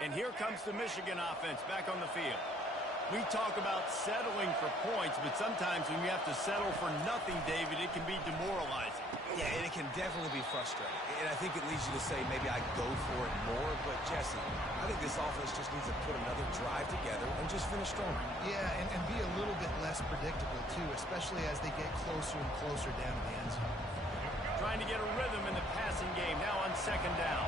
And here comes the Michigan offense back on the field. We talk about settling for points, but sometimes when you have to settle for nothing, David, it can be demoralizing. Yeah, and it can definitely be frustrating. And I think it leads you to say maybe I go for it more. But, Jesse, I think this offense just needs to put another drive together and just finish strong. Yeah, and be a little bit less predictable, too, especially as they get closer and closer down to the end zone. Trying to get a rhythm in the passing game now on second down.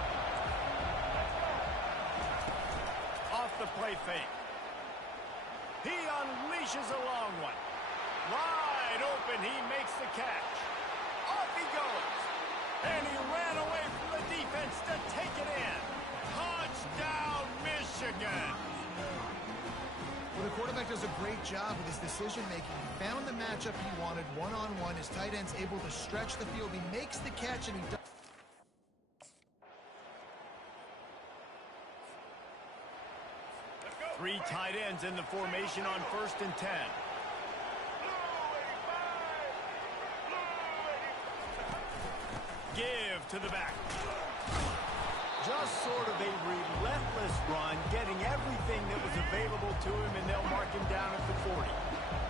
Off the play fake. He unleashes a long one. Wide open, he makes the catch. Off he goes. And he ran away from the defense to take it in. Touchdown, Michigan. Well, the quarterback does a great job with his decision-making. He found the matchup he wanted, one-on-one. His tight end's able to stretch the field. He makes the catch, and he does. Three tight ends in the formation on 1st and 10. Give to the back. Just sort of a relentless run, getting everything that was available to him, and they'll mark him down at the 40.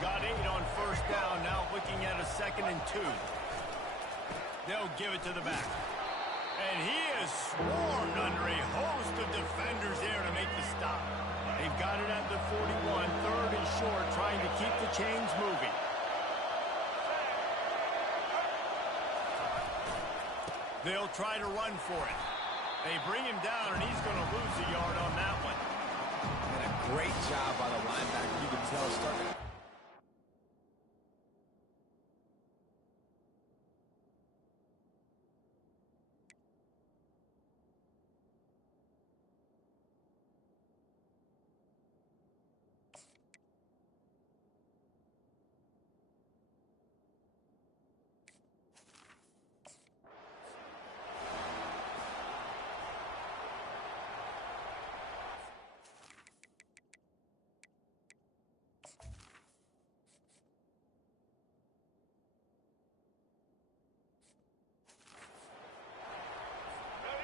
Got 8 on 1st down, now looking at a 2nd and 2. They'll give it to the back. And he is swarmed under a host of defenders there to make the stop. They've got it at the 41, 3rd and short, trying to keep the chains moving. They'll try to run for it. They bring him down, and he's going to lose a yard on that one. And a great job by the linebacker. You can tell starting.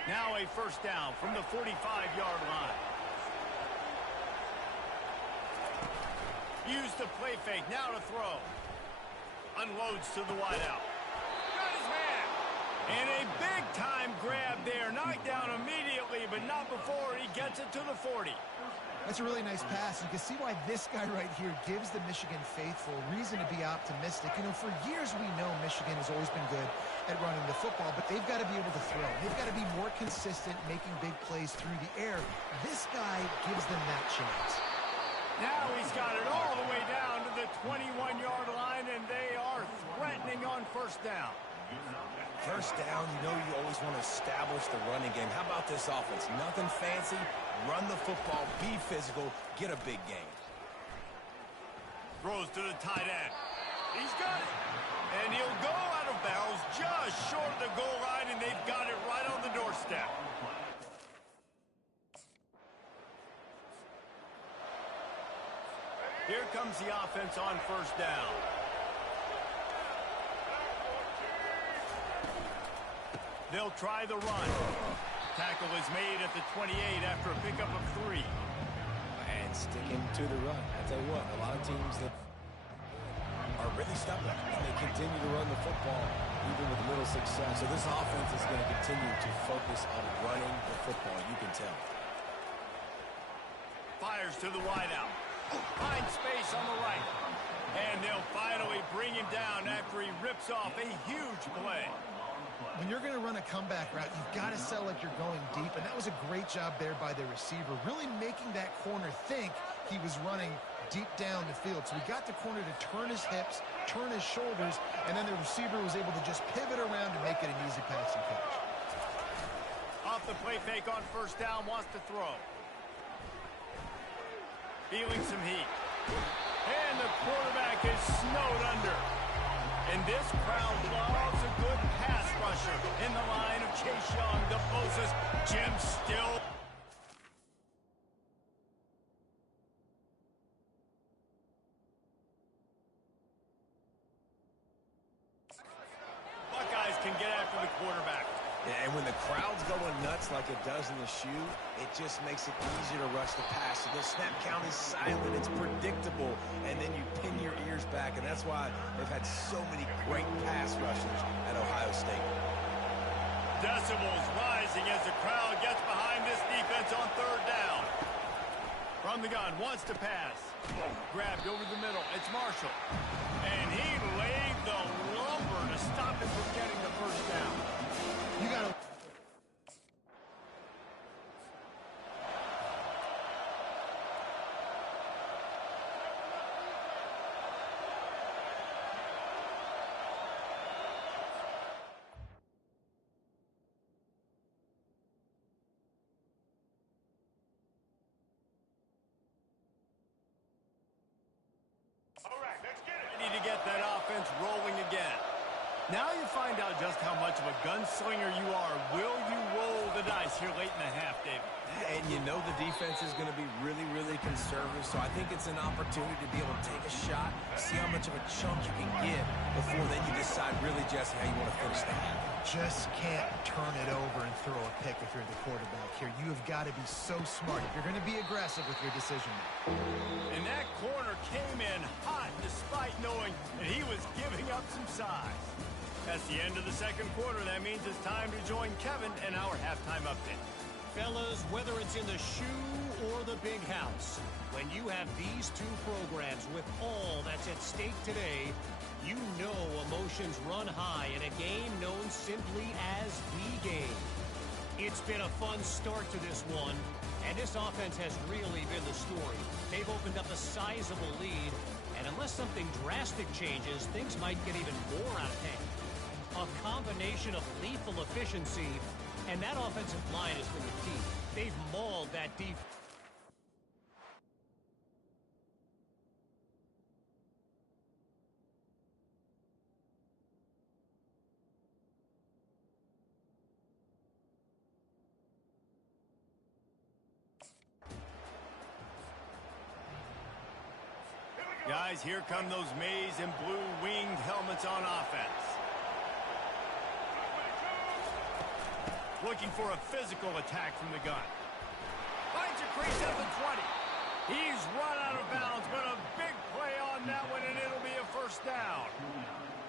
Now a 1st down from the 45-yard line. Use the play fake, now to throw. Unloads to the wideout. Got his man. And a big-time grab there. Knocked down immediately, but not before he gets it to the 40. That's a really nice pass. You can see why this guy right here gives the Michigan faithful reason to be optimistic. You know, for years we know Michigan has always been good at running the football, but they've got to be able to throw. They've got to be more consistent, making big plays through the air. This guy gives them that chance. Now he's got it all the way down to the 21-yard line, and they are threatening on 1st down. 1st down, you know you always want to establish the running game. How about this offense? Nothing fancy. Run the football, be physical, get a big gain. Throws to the tight end. He's got it. And he'll go out of bounds just short of the goal line, and they've got it right on the doorstep. Here comes the offense on 1st down. They'll try the run. Tackle is made at the 28 after a pickup of 3. And sticking to the run. I tell you what, a lot of teams that are really stubborn, and they continue to run the football even with little success. So this offense is going to continue to focus on running the football, you can tell. Fires to the wideout. Finds space on the right. And they'll finally bring him down after he rips off a huge play. When you're going to run a comeback route, you've got to sell like you're going deep, and that was a great job there by the receiver, really making that corner think he was running deep down the field. So he got the corner to turn his hips, turn his shoulders, and then the receiver was able to just pivot around and make it an easy passing catch. Off the play fake on 1st down, wants to throw. Feeling some heat. And the quarterback is snowed under. And this crowd loves a good pass rusher in the line of Chase Young, the closest. Jim Still. Buckeyes can get after the quarterback. Yeah, and when the crowd's going nuts like it does in the shoe, it just makes it easier to rush the pass. So the snap count is silent, it's predictable, and then you pin your ears back, and that's why they've had so many great pass rushes at Ohio State. Decibels rising as the crowd gets behind this defense on third down. From the gun, wants to pass. Grabbed over the middle. It's Marshall. And he laid the lumber to stop him from getting the first down. You got to... Ready to get that offense rolling again. Now you find out just how much of a gunslinger you are. Will you roll the dice here late in the half, David? And you know the defense is going to be really, really conservative, so I think it's an opportunity to be able to take a shot, see how much of a chunk you can get before then you decide really, Jesse, how you want to finish the half. Just can't turn it over and throw a pick if you're the quarterback here. You have got to be so smart if you're going to be aggressive with your decision. And that corner came in hot despite knowing that he was giving up some size. That's the end of the second quarter. That means it's time to join Kevin and our halftime update. Fellas, whether it's in the shoe or the big house, when you have these two programs with all that's at stake today, you know emotions run high in a game known simply as the game. It's been a fun start to this one, and this offense has really been the story. They've opened up a sizable lead, and unless something drastic changes, things might get even more out of hand. A combination of lethal efficiency, and that offensive line has been the key. They've mauled that defense. Guys, here come those maize and blue winged helmets on offense. Looking for a physical attack from the gun. Finds a crease at the 20. He's run out of bounds, but a big play on that one, and it'll be a first down.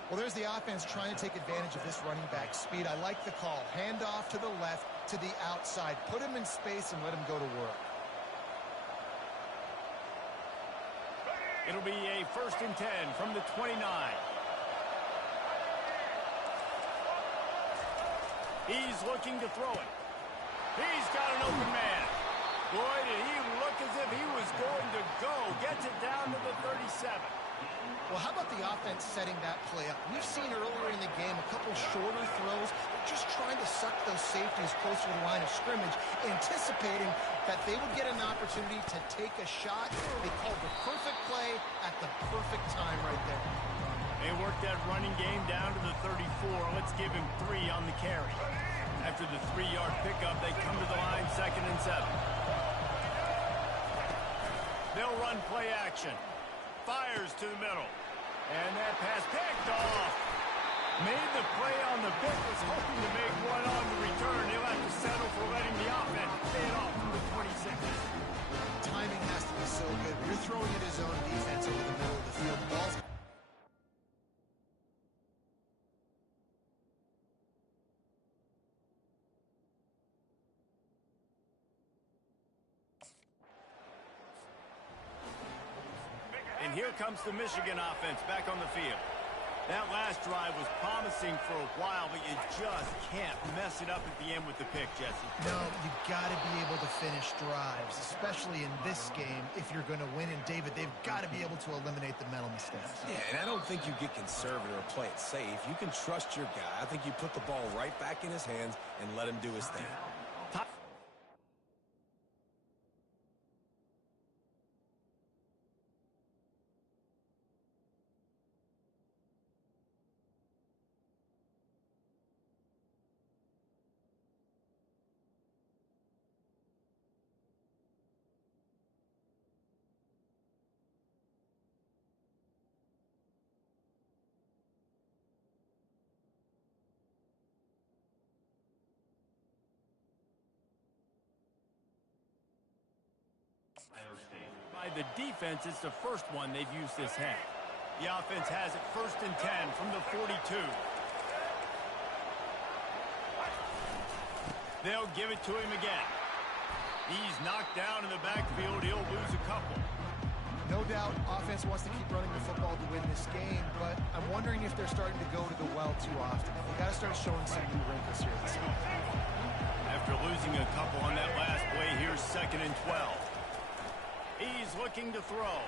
Well, there's the offense trying to take advantage of this running back speed. I like the call. Hand off to the left, to the outside. Put him in space and let him go to work. It'll be a 1st and 10 from the 29. He's looking to throw it. He's got an open man. Boy, did he look as if he was going to go. Gets it down to the 37. Well, how about the offense setting that play up? We've seen earlier in the game a couple shorter throws. They're just trying to suck those safeties closer to the line of scrimmage, anticipating that they would get an opportunity to take a shot. They called the perfect play at the perfect time right there. They worked that running game down to the 34. Let's give him 3 on the carry. After the 3-yard pickup, they come to the line 2nd and 7. They'll run play action. Fires to the middle. And that pass picked off. Made the play on the pick, was hoping to make one on the return. He'll have to settle for letting the offense pay it off from the 26. Timing has to be so good. You're throwing at his own defense over the middle of the field. Ball's and here comes the Michigan offense back on the field. That last drive was promising for a while, but you just can't mess it up at the end with the pick, Jesse. No, you got to be able to finish drives, especially in this game if you're going to win. And, David, they've got to be able to eliminate the mental mistakes. Yeah, and I don't think you get conservative or play it safe. You can trust your guy. I think you put the ball right back in his hands and let him do his thing. By the defense, it's the first one they've used this half. The offense has it 1st and 10 from the 42. They'll give it to him again. He's knocked down in the backfield. He'll lose a couple. No doubt offense wants to keep running the football to win this game, but I'm wondering if they're starting to go to the well too often. They got to start showing some new wrinkles here this season. After losing a couple on that last play, here's 2nd and 12. He's looking to throw.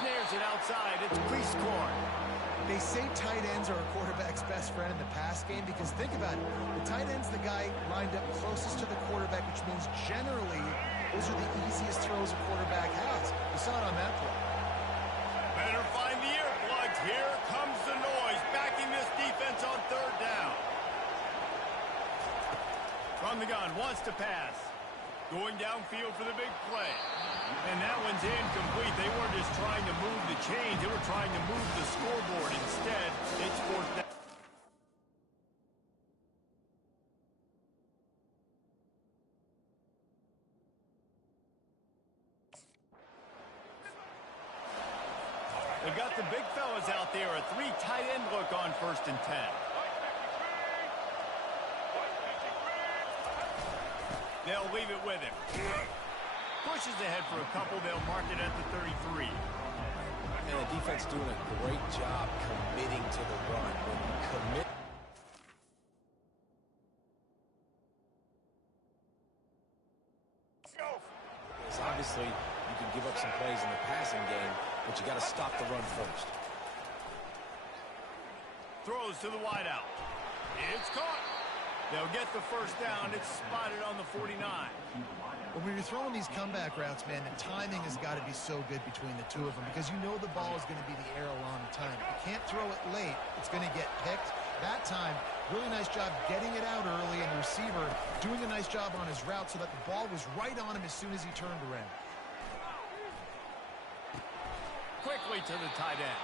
Snares it outside. It's crease corn. They say tight ends are a quarterback's best friend in the pass game because think about it. The tight end's the guy lined up closest to the quarterback, which means generally those are the easiest throws a quarterback has. You saw it on that play. Better find the earplugs. Here comes the noise, backing this defense on 3rd down. From the gun, wants to pass. Going downfield for the big play. And that one's incomplete. They weren't just trying to move the chains. They were trying to move the scoreboard. Instead, it's 4th down. They've got the big fellas out there. A 3 tight end look on 1st and 10. They'll leave it with him. Pushes ahead for a couple. They'll mark it at the 33. And the defense doing a great job committing to the run. When you commit. Because obviously you can give up some plays in the passing game, but you got to stop the run first. Throws to the wideout. It's caught. They'll get the 1st down. It's spotted on the 49. When you're throwing these comeback routes, man, the timing has got to be so good between the two of them because you know the ball is going to be the air a long time. If you can't throw it late, it's going to get picked. That time, really nice job getting it out early, and the receiver doing a nice job on his route so that the ball was right on him as soon as he turned around. Quickly to the tight end.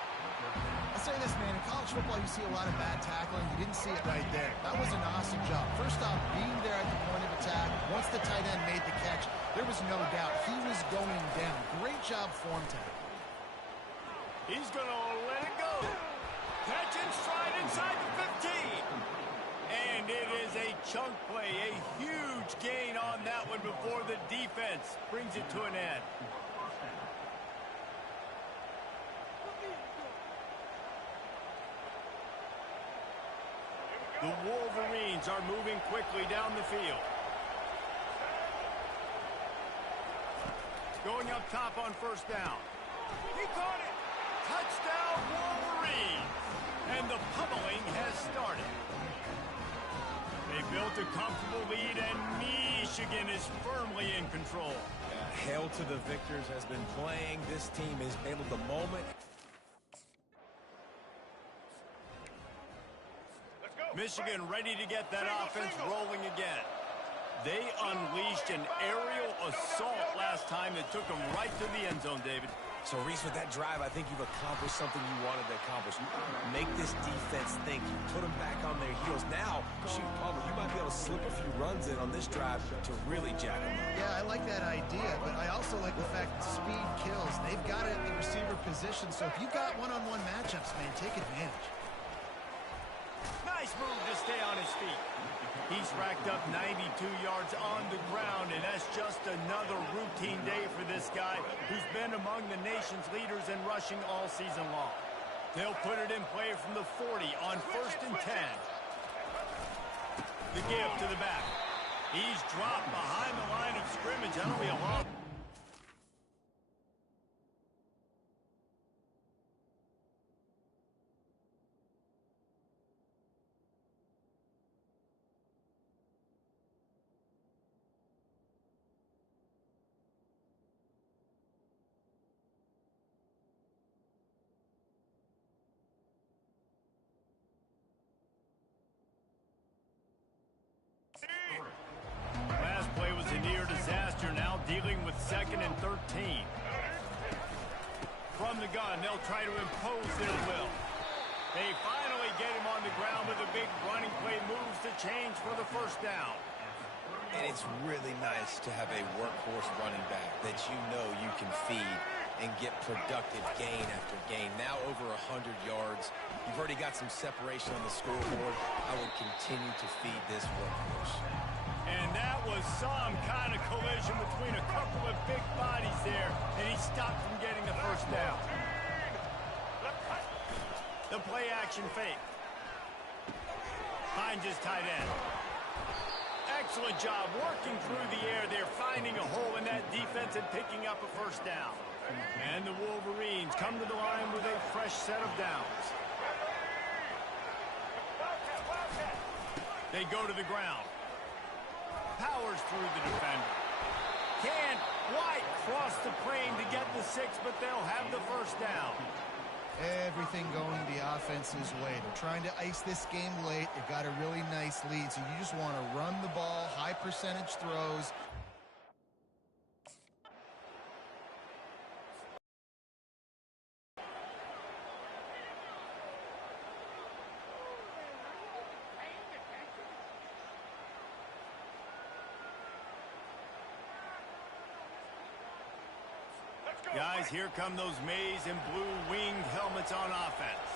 I'll say this, man, in college football, you see a lot of bad tackling. You didn't see it right there. That was an awesome job. First off, being there at the point of attack, once the tight end made the catch, there was no doubt he was going down. Great job form tackle. He's going to let it go. Catch and stride inside the 15. And it is a chunk play, a huge gain on that one before the defense brings it to an end. The Wolverines are moving quickly down the field. Going up top on 1st down. He caught it. Touchdown, Wolverines. And the pummeling has started. They built a comfortable lead, and Michigan is firmly in control. Hail to the victors has been playing. This team is able to moment. Michigan ready to get that offense rolling again. They unleashed an aerial assault last time that took them right to the end zone, David. So, Reese, with that drive, I think you've accomplished something you wanted to accomplish. Make this defense think. You put them back on their heels. Now, shoot, Palmer, you might be able to slip a few runs in on this drive to really jack them up. Yeah, I like that idea, but I also like the fact that speed kills. They've got it at the receiver position, so if you've got one-on-one matchups, man, take advantage. Nice move to stay on his feet. He's racked up 92 yards on the ground, and that's just another routine day for this guy who's been among the nation's leaders in rushing all season long. They'll put it in play from the 40 on 1st and 10. The give to the back. He's dropped behind the line of scrimmage. That'll be a long... Last play was a near disaster. Now dealing with 2nd and 13. From the gun, they'll try to impose their will. They finally get him on the ground with a big running play. Moves the chains for the 1st down. And it's really nice to have a workhorse running back that you know you can feed and get productive gain after gain. Now over 100 yards. You've already got some separation on the scoreboard. I would continue to feed this workhorse. And that was some kind of collision between a couple of big bodies there, and he stopped from getting the first down. The play action fake. Finds his tight end. Excellent job working through the air there, finding a hole in that defense and picking up a first down. And the Wolverines come to the line with a fresh set of downs. They go to the ground. Powers through the defender. Can White cross the plane to get the 6, but they'll have the first down. Everything going the offense's way. They're trying to ice this game late. They've got a really nice lead, so you just want to run the ball, high percentage throws. Guys, here come those maize and blue winged helmets on offense.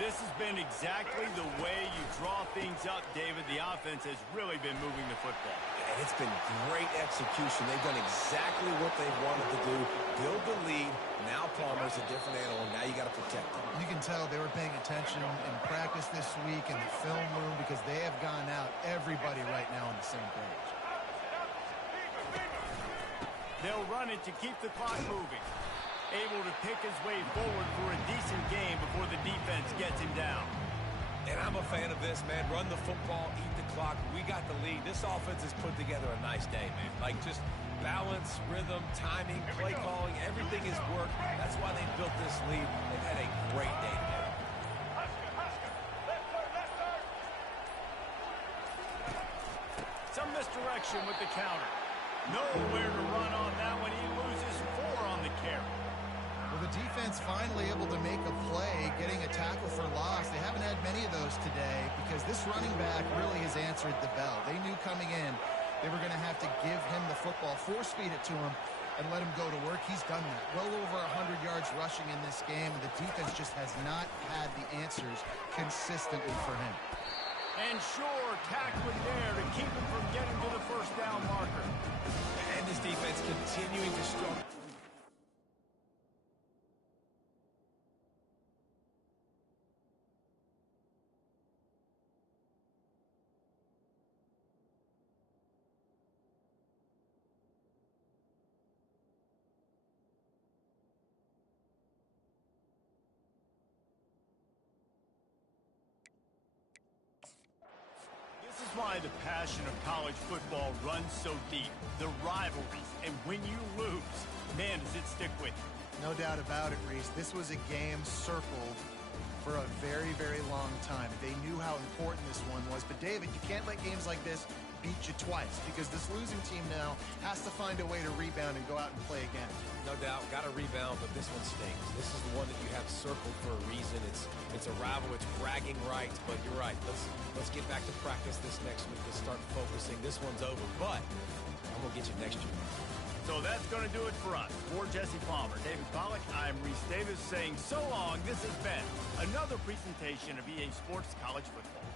This has been exactly the way you draw things up, David. The offense has really been moving the football. And it's been great execution. They've done exactly what they've wanted to do. Build the lead. Now Palmer's a different animal. Now you got to protect him. You can tell they were paying attention in practice this week in the film room because they have gone out, everybody right now on the same page. They'll run it to keep the clock moving. Able to pick his way forward for a decent game before the defense gets him down. And I'm a fan of this, man. Run the football, eat the clock. We got the lead. This offense has put together a nice day, man. Like just balance, rhythm, timing, play calling, everything has worked. That's why they built this lead. They've had a great day today. Some misdirection with the counter. Nowhere to run on that one. He loses 4 on the carry. Well, the defense finally able to make a play, getting a tackle for loss. They haven't had many of those today because this running back really has answered the bell. They knew coming in they were going to have to give him the football, force-feed it to him, and let him go to work. He's done that. Well over 100 yards rushing in this game, and the defense just has not had the answers consistently for him. And Shore tackling there to keep him from getting to the first down marker. And this defense continuing to struggle. This is why the passion of college football runs so deep. The rivalries. And when you lose, man, does it stick with you. No doubt about it, Reese. This was a game circled for a very, very long time. They knew how important this one was. But, David, you can't let games like this beat you twice because this losing team now has to find a way to rebound and go out and play again. No doubt, got to rebound, but this one stings. This is the one that you have circled for a reason. It's a rival, it's bragging rights, but you're right. Let's get back to practice this next week. Let's start focusing. This one's over, but I'm going to get you next year. So that's going to do it for us. For Jesse Palmer, David Pollack, I'm Reese Davis saying so long. This has been another presentation of EA Sports College Football.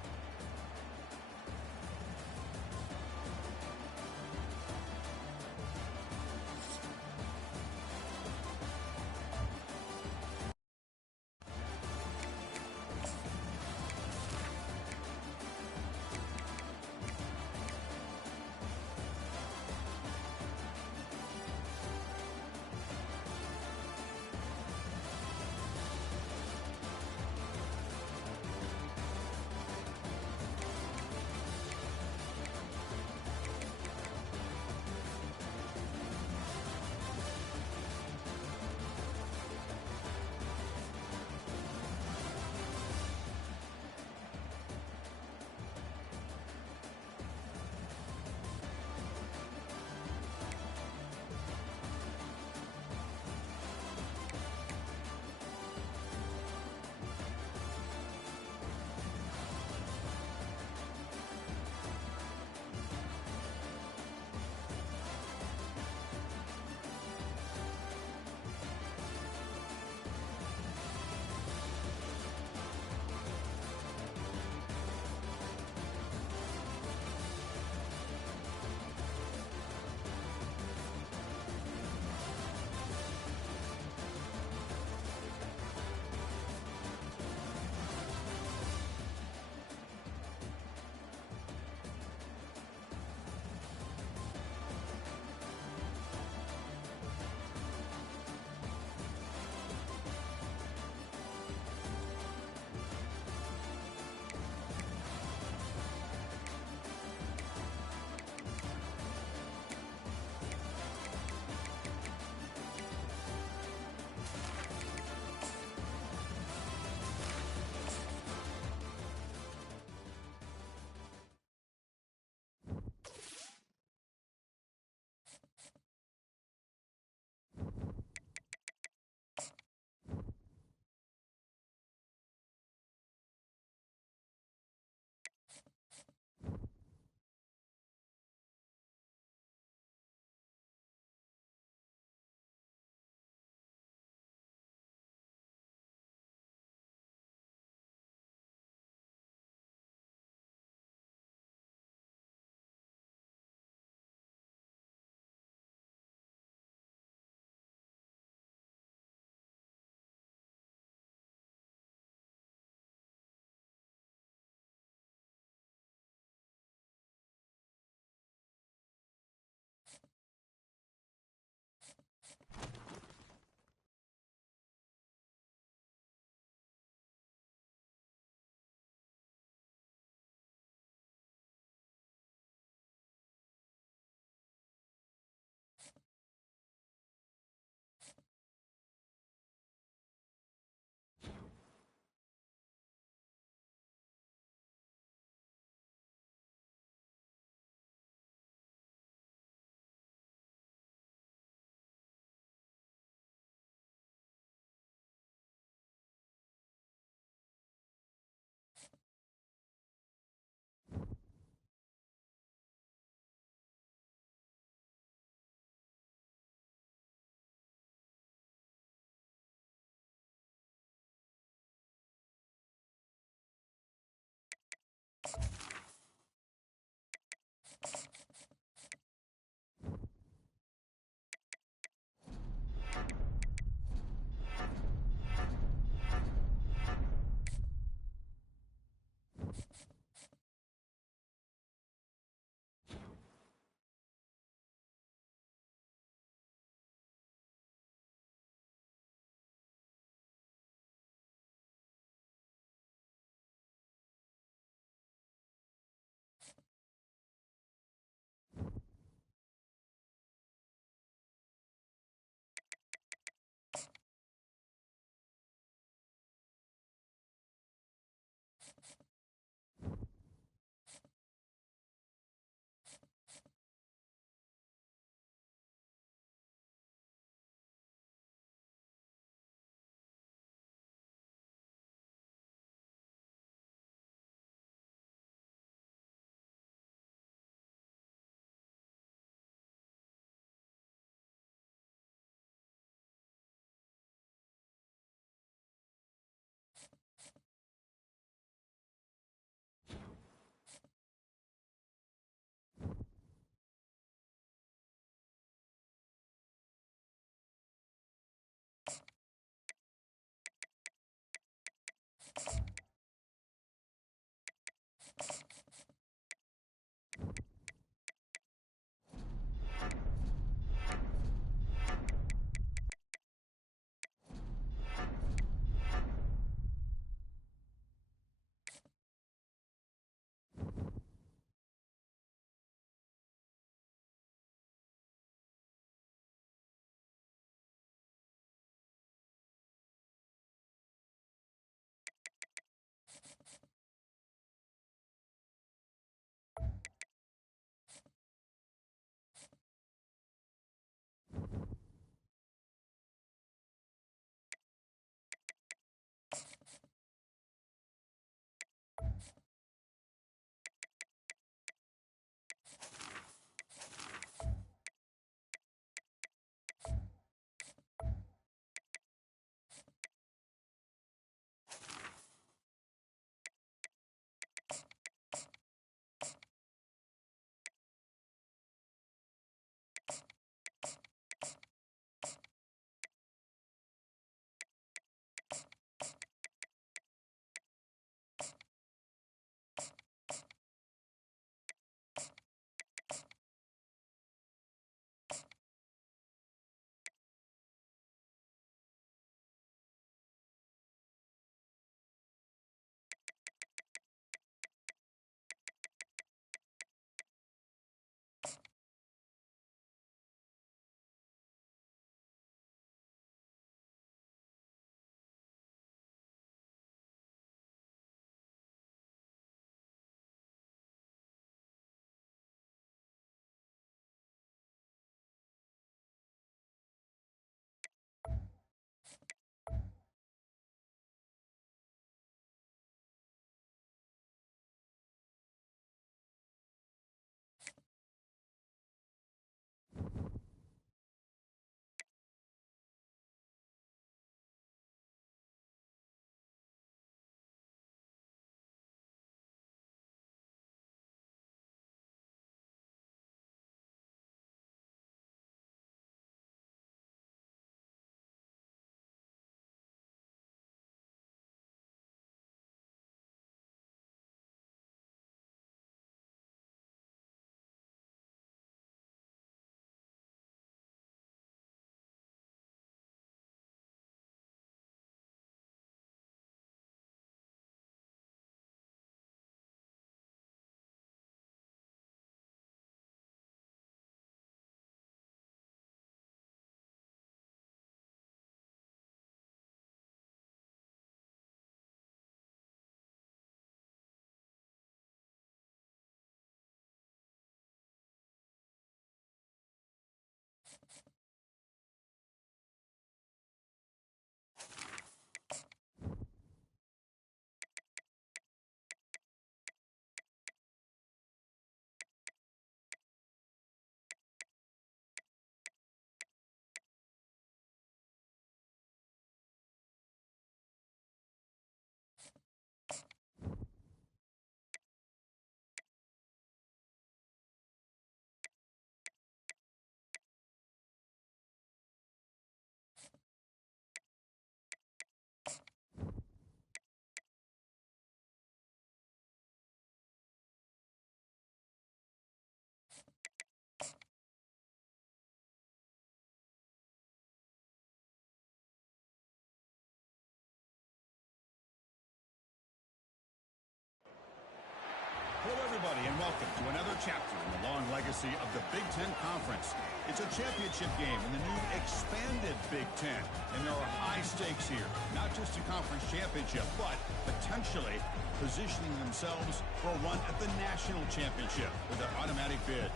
Hello, everybody, and welcome to another chapter in the long legacy of the Big Ten Conference. It's a championship game in the new expanded Big Ten, and there are high stakes here, not just a conference championship, but potentially positioning themselves for a run at the national championship with an automatic bid.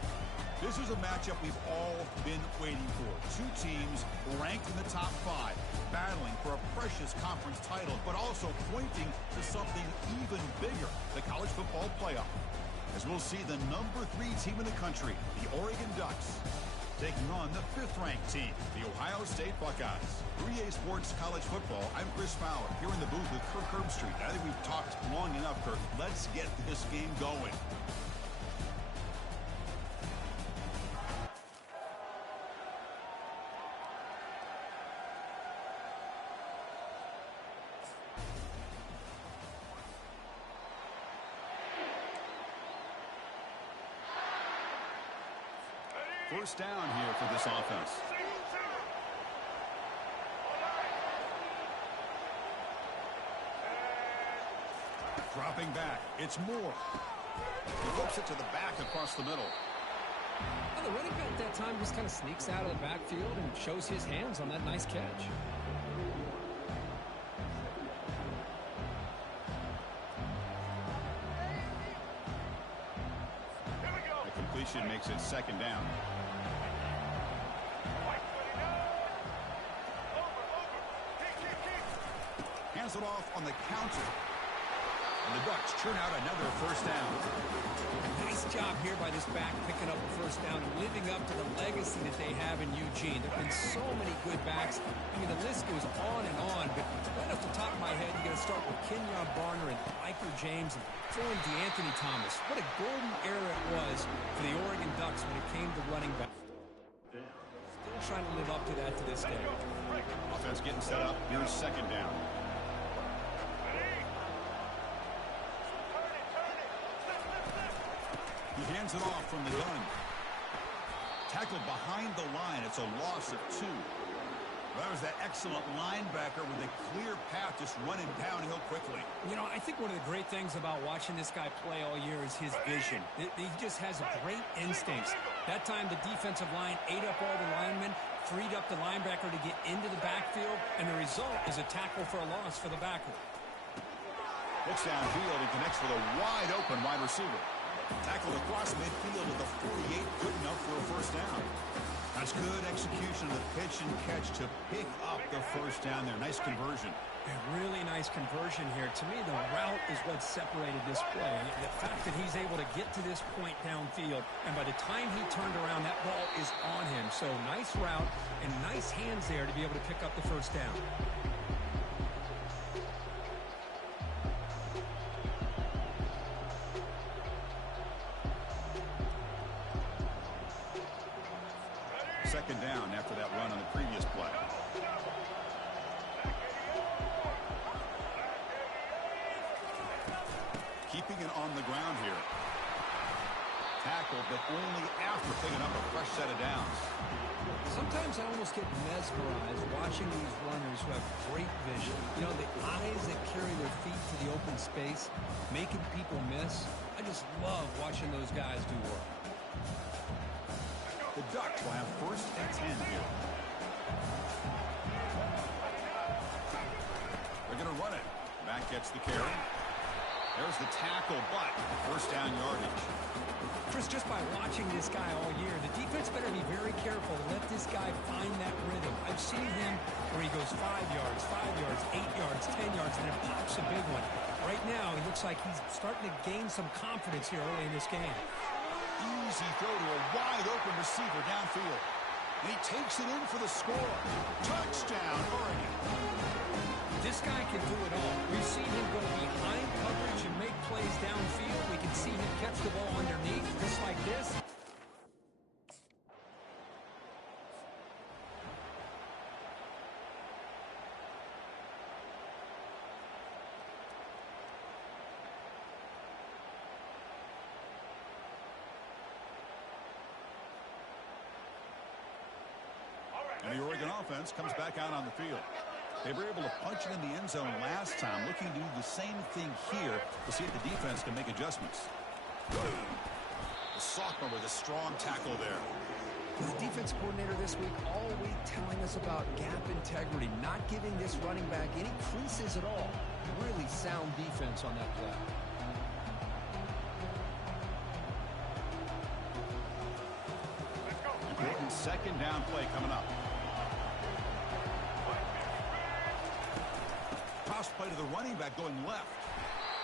This is a matchup we've all been waiting for. Two teams ranked in the top 5, battling for a precious conference title, but also pointing to something even bigger, the college football playoff. As we'll see the number 3 team in the country, the Oregon Ducks, taking on the 5th-ranked team, the Ohio State Buckeyes. 3A Sports College Football, I'm Chris Fowler, here in the booth with Kirk Herbstreit. I think we've talked long enough, Kirk. Let's get this game going. First down here for this offense. Dropping back. It's Moore. He flips it to the back across the middle. Well, the running back that time just kind of sneaks out of the backfield and shows his hands on that nice catch. The completion makes it second down. Hands it off on the counter. And the Ducks churn out another first down. Nice job here by this back picking up the first down and living up to the legacy that they have in Eugene. There have been so many good backs. I mean, the list goes on and on, but right off the top of my head, you're going to start with Kenyon Barner and Michael James and throw in DeAnthony Thomas. What a golden era it was for the Oregon Ducks when it came to running back. Still trying to live up to that to this day. Offense getting set up. Here's second down. He hands it off from the gun. Tackled behind the line. It's a loss of 2. That was that excellent linebacker with a clear path just running downhill quickly. You know, I think one of the great things about watching this guy play all year is his vision. He just has great instincts. That time the defensive line ate up all the linemen, freed up the linebacker to get into the backfield, and the result is a tackle for a loss for the backer. Looks downfield and connects with a wide open wide receiver. Tackled across midfield with a 48, good enough for a first down. That's good execution of the pitch and catch to pick up the first down there. Nice conversion. A really nice conversion here. To me, the route is what separated this play. The fact that he's able to get to this point downfield, and by the time he turned around, that ball is on him. So nice route and nice hands there to be able to pick up the first down. Second down after that run on the previous play. Keeping it on the ground here. Tackled, but only after picking up a fresh set of downs. Sometimes I almost get mesmerized watching these runners who have great vision. You know, the eyes that carry their feet to the open space, making people miss. I just love watching those guys do work. The Ducks will have first and 10 here. They're going to run it. Back gets the carry. There's the tackle, but first down yardage. Chris, just by watching this guy all year, the defense better be very careful to let this guy find that rhythm. I've seen him where he goes 5 yards, 8 yards, 10 yards, and then pops a big one. Right now, he looks like he's starting to gain some confidence here early in this game. Easy throw to a wide-open receiver downfield. And he takes it in for the score. Touchdown, Oregon. This guy can do it all. We've seen him go behind coverage and make plays downfield. We can see him catch the ball underneath, just like this. And the Oregon offense comes back out on the field. They were able to punch it in the end zone last time, looking to do the same thing here to see if the defense can make adjustments. The sophomore with a strong tackle there. The defense coordinator this week all week telling us about gap integrity, not giving this running back any creases at all. Really sound defense on that play. Important second down play coming up. Toss play to the running back going left.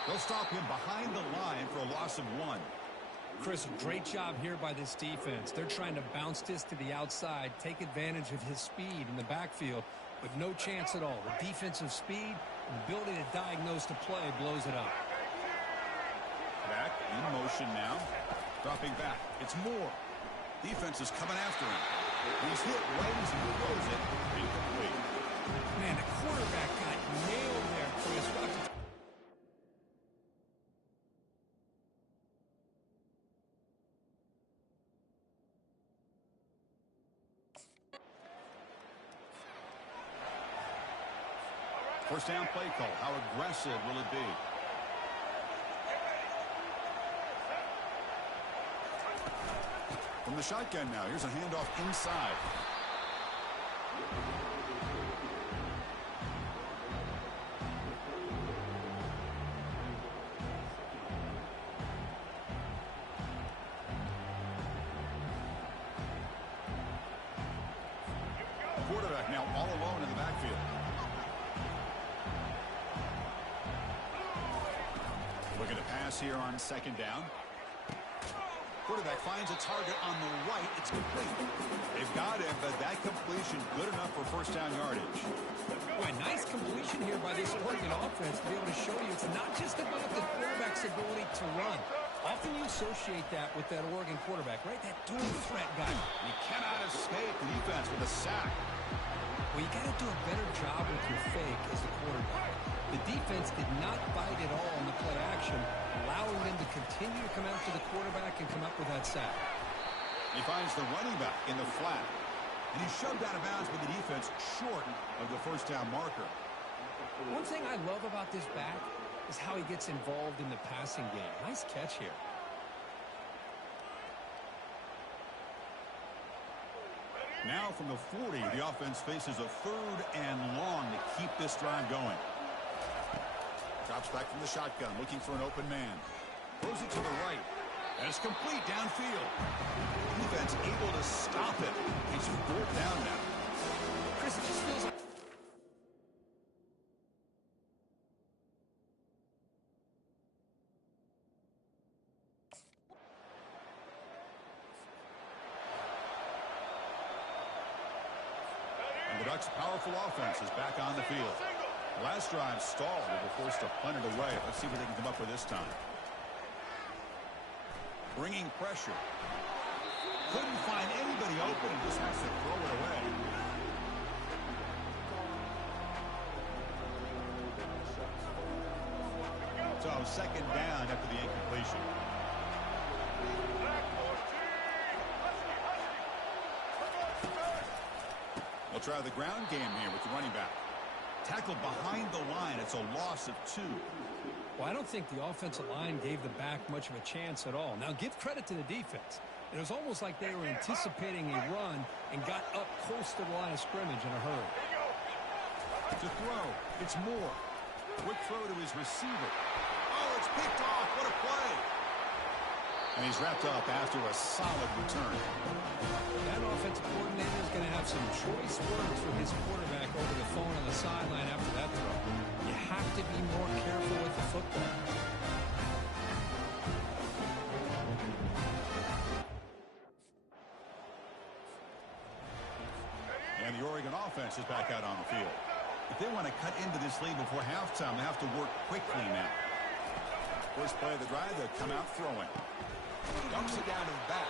They'll stop him behind the line for a loss of 1. Chris, great job here by this defense. They're trying to bounce this to the outside, take advantage of his speed in the backfield, but no chance at all. The defensive speed and ability to diagnose the play blows it up. Back in motion now. Dropping back. It's Moore. Defense is coming after him. He's hit right as he throws it. Incomplete. Man, the quarterback got nailed there, Chris. First down play call. How aggressive will it be? From the shotgun now. Here's a handoff inside. Quarterback now all alone in the backfield. Looking to pass here on second down. Quarterback finds a target on the right. It's complete. They've got him, but that completion good enough for first down yardage. Boy, nice completion here by this Oregon offense to be able to show you it's not just about the quarterback's ability to run. Often you associate that with that Oregon quarterback, right? That dual threat guy. He cannot escape the defense with a sack. Well, you got to do a better job with your fake as the quarterback. The defense did not bite at all in the play action, allowing them to continue to come after the quarterback and come up with that sack. He finds the running back in the flat. And he's shoved out of bounds with the defense short of the first down marker. One thing I love about this back is how he gets involved in the passing game. Nice catch here. Now from the 40, the offense faces a third and long to keep this drive going. Drops back from the shotgun, looking for an open man. Throws it to the right. And it's complete downfield. Defense able to stop it. It's fourth down now. Chris, it just feels like... And the Ducks' powerful offense is back on the field. Last drive stalled. They were forced to punt it away. Let's see what they can come up with this time. Bringing pressure. Couldn't find anybody open and just has to throw it away. So second down after the incompletion. They'll try the ground game here with the running back. Tackled behind the line. It's a loss of 2. Well, I don't think the offensive line gave the back much of a chance at all. Now, give credit to the defense. It was almost like they were anticipating a run and got up close to the line of scrimmage in a hurry. To throw. It's Moore. Quick throw to his receiver. Oh, it's picked off. What a play. And he's wrapped up after a solid return. That offensive coordinator is going to have some choice words from his quarterback over the phone on the sideline after that throw. You have to be more careful with the football. And the Oregon offense is back out on the field. If they want to cut into this lead before halftime, they have to work quickly now. First play of the drive, they'll come out throwing. Dumps it down to the back.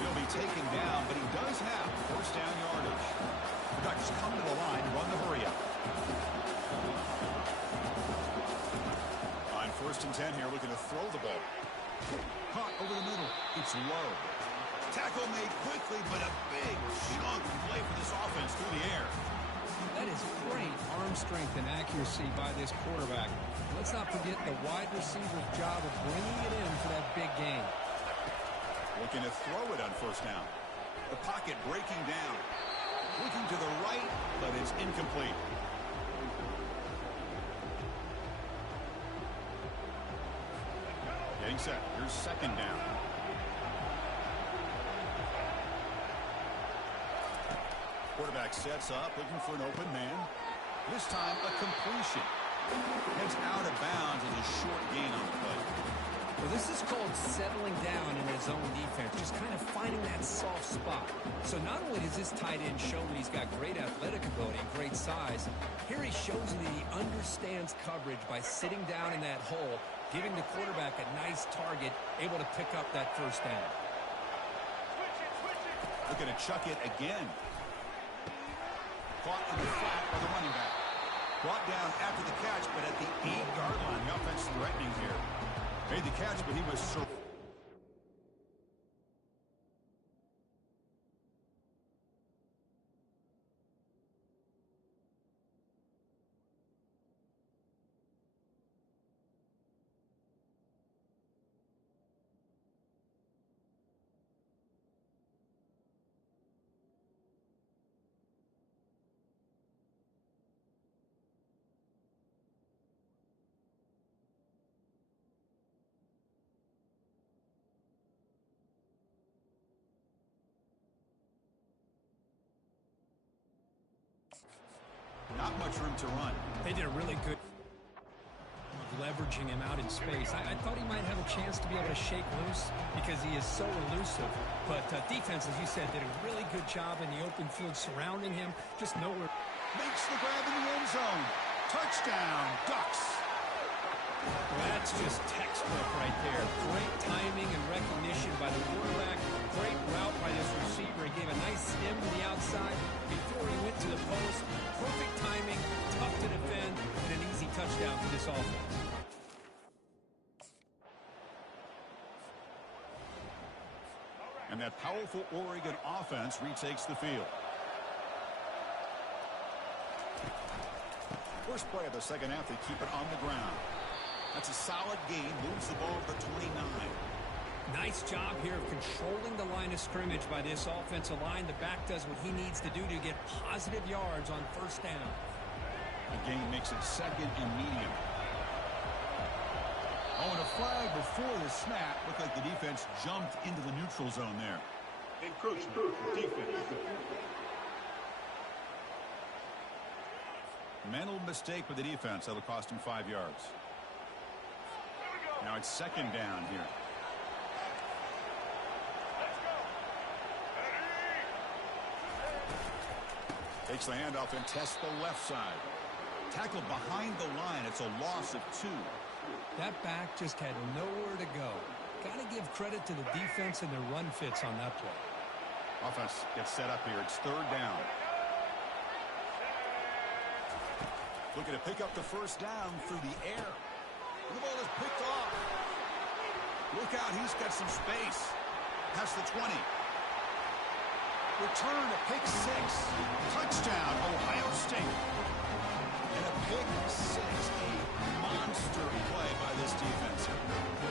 He'll be taken down, but he does have first down yardage. The Ducks come to the line to run the hurry up. On first and 10 here, looking to throw the ball. Caught over the middle. It's low. Tackle made quickly, but a big chunk play for this offense through the air. That is great arm strength and accuracy by this quarterback. Let's not forget the wide receiver's job of bringing it in for that big game. Looking to throw it on first down. The pocket breaking down. Looking to the right, but it's incomplete. Getting set. Here's second down. Quarterback sets up, looking for an open man. This time, a completion. Heads out of bounds and a short gain on the play. Well, this is called settling down in his own defense, just kind of finding that soft spot. So not only does this tight end show that he's got great athletic ability and great size, here he shows that he understands coverage by sitting down in that hole, giving the quarterback a nice target, able to pick up that first down. Looking to chuck it again. Caught in the flat by the running back. Brought down after the catch, but at the 8-yard line. The offense threatening here. Made the catch, but he was much room to run. They did a really good leveraging him out in space. I thought he might have a chance to be able to shake loose because he is so elusive. But defense, as you said, did a really good job in the open field surrounding him. Just nowhere. Makes the grab in the end zone. Touchdown, Ducks. Well, that's just textbook right there. Great timing and recognition by the quarterback. Great route by this receiver. He gave a nice stem to the outside before he went to the post. Perfect timing, tough to defend, and an easy touchdown for this offense. And that powerful Oregon offense retakes the field. First play of the second half, they keep it on the ground. That's a solid gain, moves the ball to the 29. Nice job here of controlling the line of scrimmage by this offensive line. The back does what he needs to do to get positive yards on first down. The gain makes it second and medium. Oh, and a flag before the snap. Looked like the defense jumped into the neutral zone there. Encroachment, defense. Mental mistake with the defense. That'll cost him 5 yards. Now it's second down here. Takes the handoff and tests the left side. Tackled behind the line. It's a loss of 2. That back just had nowhere to go. Got to give credit to the defense and their run fits on that play. Offense gets set up here. It's third down. Looking to pick up the first down through the air. The ball is picked off. Look out, he's got some space. Past the 20. Return to pick 6. Touchdown, Ohio State. And a pick 6. A monster play by this defense.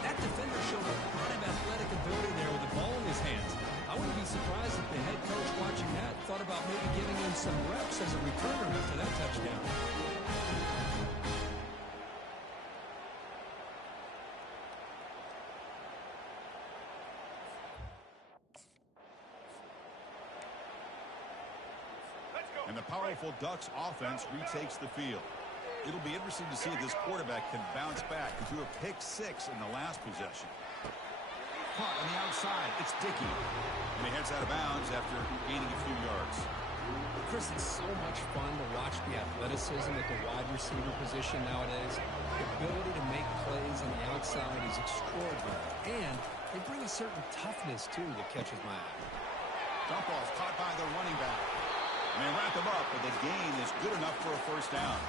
That defender showed a lot of athletic ability there with the ball in his hands. I wouldn't be surprised if the head coach watching that thought about maybe giving him some reps as a returner after that touchdown. And the powerful Ducks offense retakes the field. It'll be interesting to see if this quarterback can bounce back and threw a pick 6 in the last possession. Caught on the outside. It's Dickey. And he heads out of bounds after gaining a few yards. Chris, it's so much fun to watch the athleticism at the wide receiver position nowadays. The ability to make plays on the outside is extraordinary. And they bring a certain toughness, too, that catches my eye. Dump off caught by the running back. And they wrap him up, but the gain is good enough for a first down.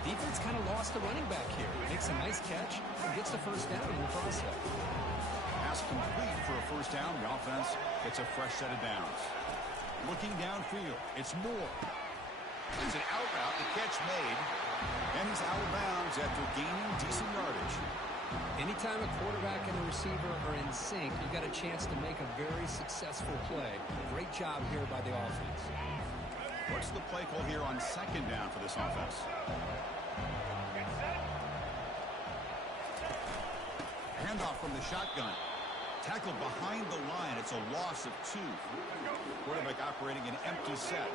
Defense kind of lost the running back here. Makes a nice catch and gets the first down in the process. Pass complete for a first down. The offense gets a fresh set of downs. Looking downfield, it's Moore. It's an out route, the catch made. And he's out of bounds after gaining decent yardage. Anytime a quarterback and a receiver are in sync, you got a chance to make a very successful play. Great job here by the offense. What's the play call here on second down for this offense? Handoff from the shotgun. Tackled behind the line. It's a loss of 2. Quarterback operating an empty set.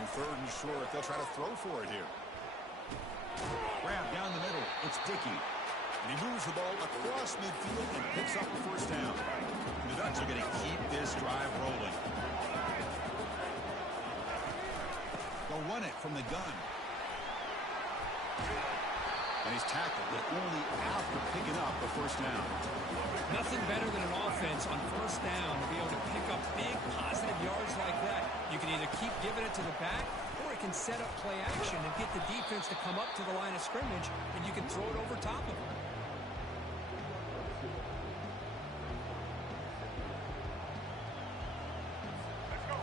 On third and short, they'll try to throw for it here. Grab down the middle. It's Dickey. And he moves the ball across midfield and picks up the first down. And the Ducks are going to keep this drive rolling. They'll run it from the gun. And he's tackled, but only after picking up the first down. Nothing better than an offense on first down to be able to pick up big positive yards like that. You can either keep giving it to the back, or it can set up play action and get the defense to come up to the line of scrimmage, and you can throw it over top of them.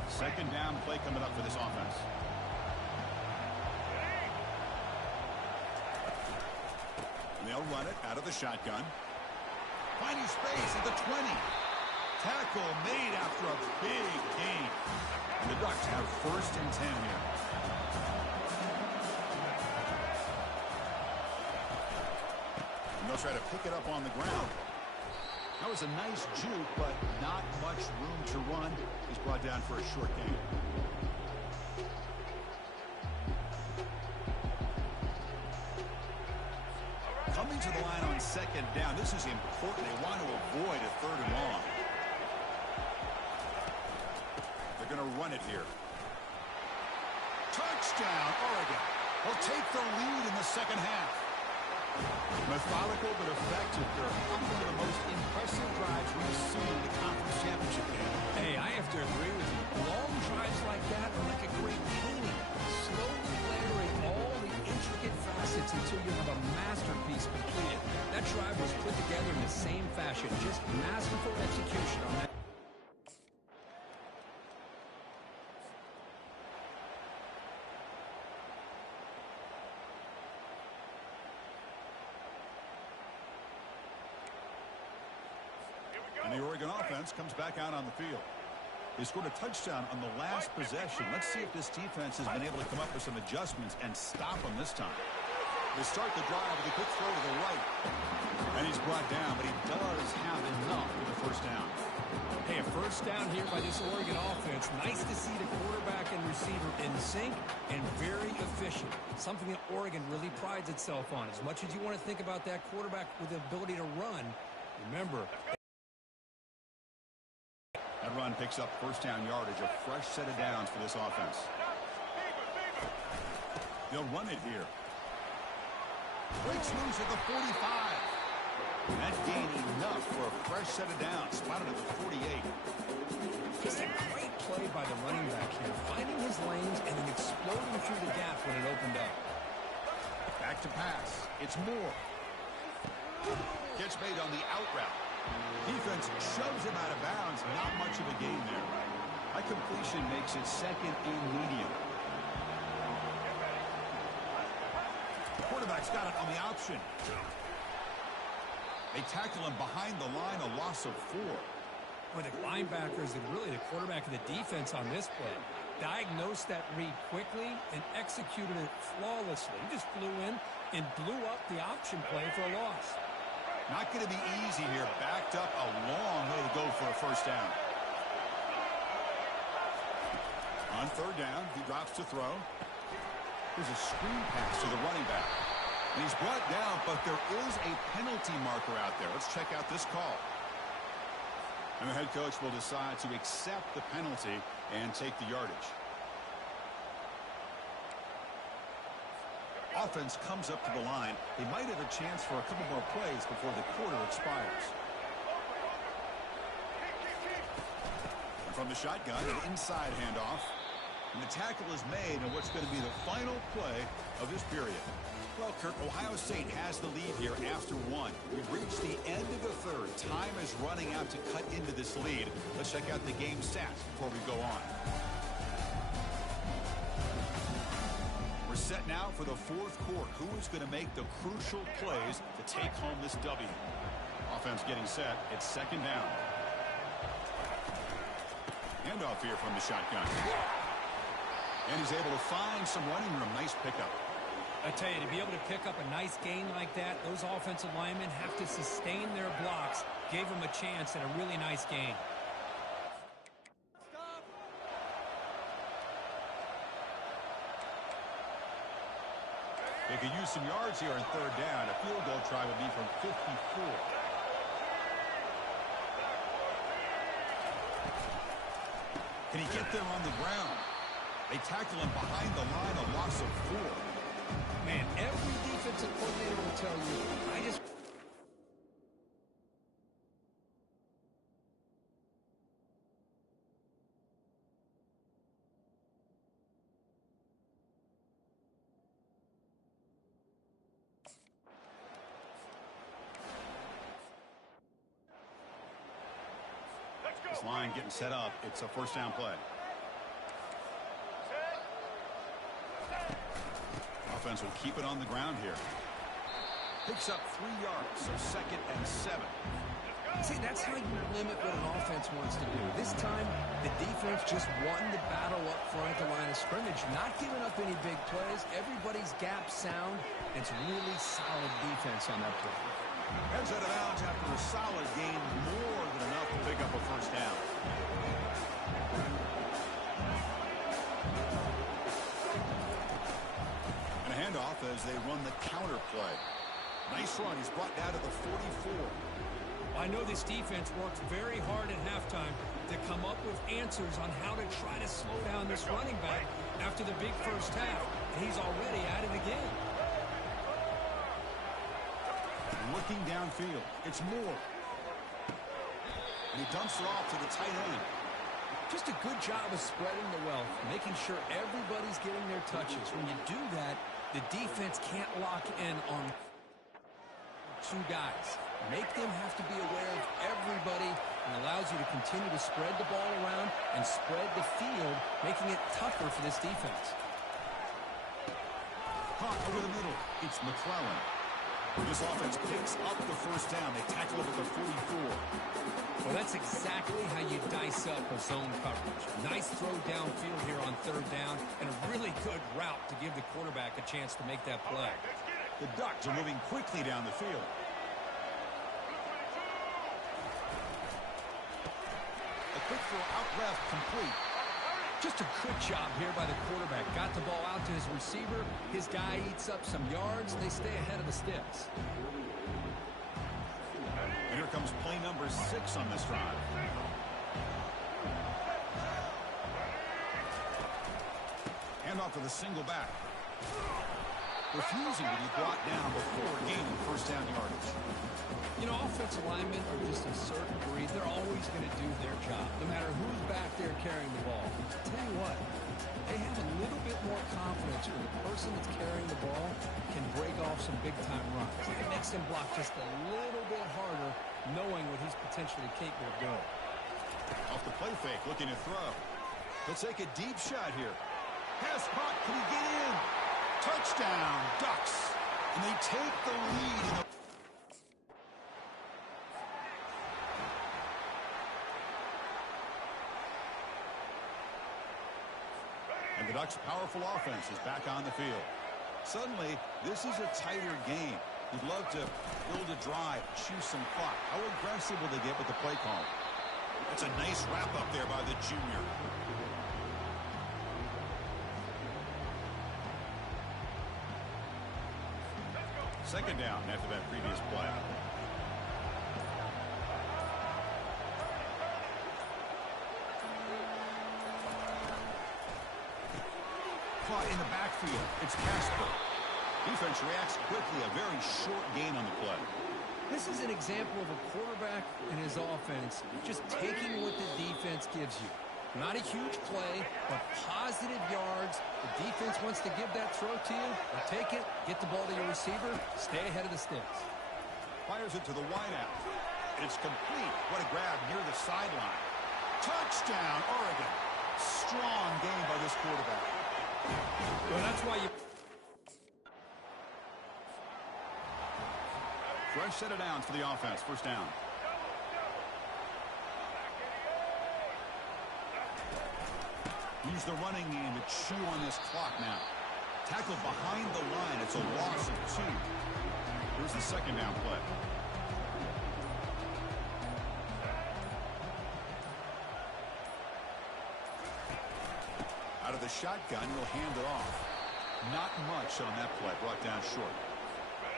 Second down play coming up for this offense. And they'll run it out of the shotgun. Finding space at the 20. Tackle made after a big gain. And the Ducks have first and 10 here. And they'll try to pick it up on the ground. That was a nice juke, but not much room to run. He's brought down for a short gain. Coming to the line on second down. This is important. They want to avoid a third and long. They're going to run it here. Touchdown, Oregon. They'll take the lead in the second half. Methodical but effective. They're probably one of the most impressive drives we've seen in the conference championship game. Hey, I have to agree with you. Long drives like that are like a great painting. Slowly layering all the intricate facets until you have a masterpiece completed. That drive was put together in the same fashion. Just masterful execution on that. And the Oregon offense comes back out on the field. They scored a touchdown on the last possession. Let's see if this defense has been able to come up with some adjustments and stop them this time. They start the drive with a quick throw to the right. And he's brought down, but he does have enough for the first down. Hey, a first down here by this Oregon offense. Nice to see the quarterback and receiver in sync and very efficient. Something that Oregon really prides itself on. As much as you want to think about that quarterback with the ability to run, remember, that run picks up first down yardage, a fresh set of downs for this offense. They'll run it here. Breaks loose at the 45. That gain enough for a fresh set of downs, spotted at the 48. Just a great play by the running back here, finding his lanes and then exploding through the gap when it opened up. Back to pass. It's Moore. Gets made on the out route. Defense shoves him out of bounds. Not much of a gain there. That completion makes it second and medium. The quarterback's got it on the option. They tackle him behind the line, a loss of 4. Well, the linebackers and really the quarterback of the defense on this play diagnosed that read quickly and executed it flawlessly. He just flew in and blew up the option play for a loss. Not going to be easy here. Backed up a long way to go for a first down. On third down, he drops to throw. There's a screen pass to the running back. And he's brought down, but there is a penalty marker out there. Let's check out this call. And the head coach will decide to accept the penalty and take the yardage. Offense comes up to the line. They might have a chance for a couple more plays before the quarter expires. And from the shotgun, an inside handoff. And the tackle is made in what's going to be the final play of this period. Well, Kirk, Ohio State has the lead here after 1. We've reached the end of the third. Time is running out to cut into this lead. Let's check out the game stats before we go on. We're set now for the fourth quarter. Who is going to make the crucial plays to take home this W? Offense getting set. It's second down. Handoff here from the shotgun. And he's able to find some running room. Nice pickup. I tell you, to be able to pick up a nice gain like that, those offensive linemen have to sustain their blocks. Gave them a chance at a really nice gain. They could use some yards here on third down. A field goal try would be from 54. Can he get there on the ground? They tackle him behind the line, a loss of 4. Man, every defensive coordinator will tell you, I just... This line getting set up. It's a first down play. Offense will keep it on the ground here. Picks up 3 yards, so second and 7. See, that's how you limit what an offense wants to do. This time, the defense just won the battle up front at the line of scrimmage, not giving up any big plays. Everybody's gap sound. It's really solid defense on that play. Heads out of bounds after a solid gain, more than enough to pick up a first down. And a handoff as they run the counter play. Nice run. He's brought down to the 44. I know this defense worked very hard at halftime to come up with answers on how to try to slow down this running back after the big first half. And he's already at it again. Looking downfield. It's Moore. And he dumps it off to the tight end. Just a good job of spreading the wealth, making sure everybody's getting their touches. When you do that, the defense can't lock in on two guys. Make them have to be aware of everybody, and allows you to continue to spread the ball around and spread the field, making it tougher for this defense. Caught over the middle. It's McClellan. This offense picks up the first down. They tackle it at the 44. Well, that's exactly how you dice up a zone coverage. Nice throw downfield here on third down, and a really good route to give the quarterback a chance to make that play. The Ducks are moving quickly down the field. A quick throw out left, complete. Just a good job here by the quarterback. Got the ball out to his receiver. His guy eats up some yards. They stay ahead of the sticks. And here comes play number 6 on this drive. Hand off to the single back. Refusing to be brought down before gaining first down yardage. You know, offensive linemen are just a certain breed. They're always going to do their job, no matter who's back there carrying the ball. I'll tell you what, they have a little bit more confidence when the person that's carrying the ball can break off some big-time runs. It makes them block just a little bit harder, knowing what he's potentially capable of doing. Off the play fake, looking to throw. He'll take a deep shot here. Pass caught, can he get in? Touchdown, Ducks. And they take the lead in the... And the Ducks' powerful offense is back on the field. Suddenly, this is a tighter game. You'd love to build a drive, choose some clock. How aggressive will they get with the play call? That's a nice wrap-up there by the junior. Second down after that previous play. Caught in the backfield. It's Casper. Defense reacts quickly. A very short gain on the play. This is an example of a quarterback and his offense just taking what the defense gives you. Not a huge play, but positive yards. The defense wants to give that throw to you. Or take it, get the ball to your receiver, stay ahead of the sticks. Fires it to the wideout. It's complete. What a grab near the sideline. Touchdown, Oregon. Strong game by this quarterback. Well, that's why you... Fresh set of downs for the offense. First down. Use the running game to chew on this clock now. Tackled behind the line. It's a loss of 2. Here's the second down play. Out of the shotgun, he'll hand it off. Not much on that play. Brought down short.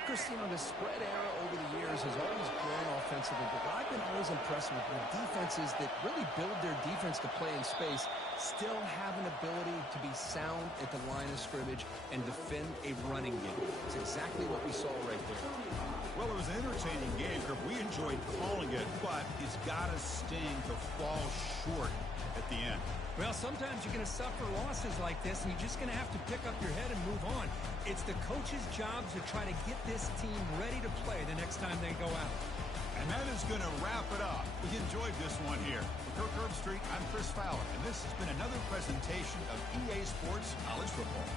Chris, you know, the spread era over the years has always grown offensively, but what I've been always impressed with defenses that really build their defense to play in space still have an ability to be sound at the line of scrimmage and defend a running game. It's exactly what we saw right there. Well, it was an entertaining game, Kirk. We enjoyed calling it, but it's got to sting to fall short at the end. Well, sometimes you're going to suffer losses like this, and you're just going to have to pick up your head and move on. It's the coach's job to try to get this team ready to play the next time they go out. And that is going to wrap it up. We enjoyed this one here. For Kirk Herbstreit, I'm Chris Fowler, and this has been another presentation of EA Sports College Football.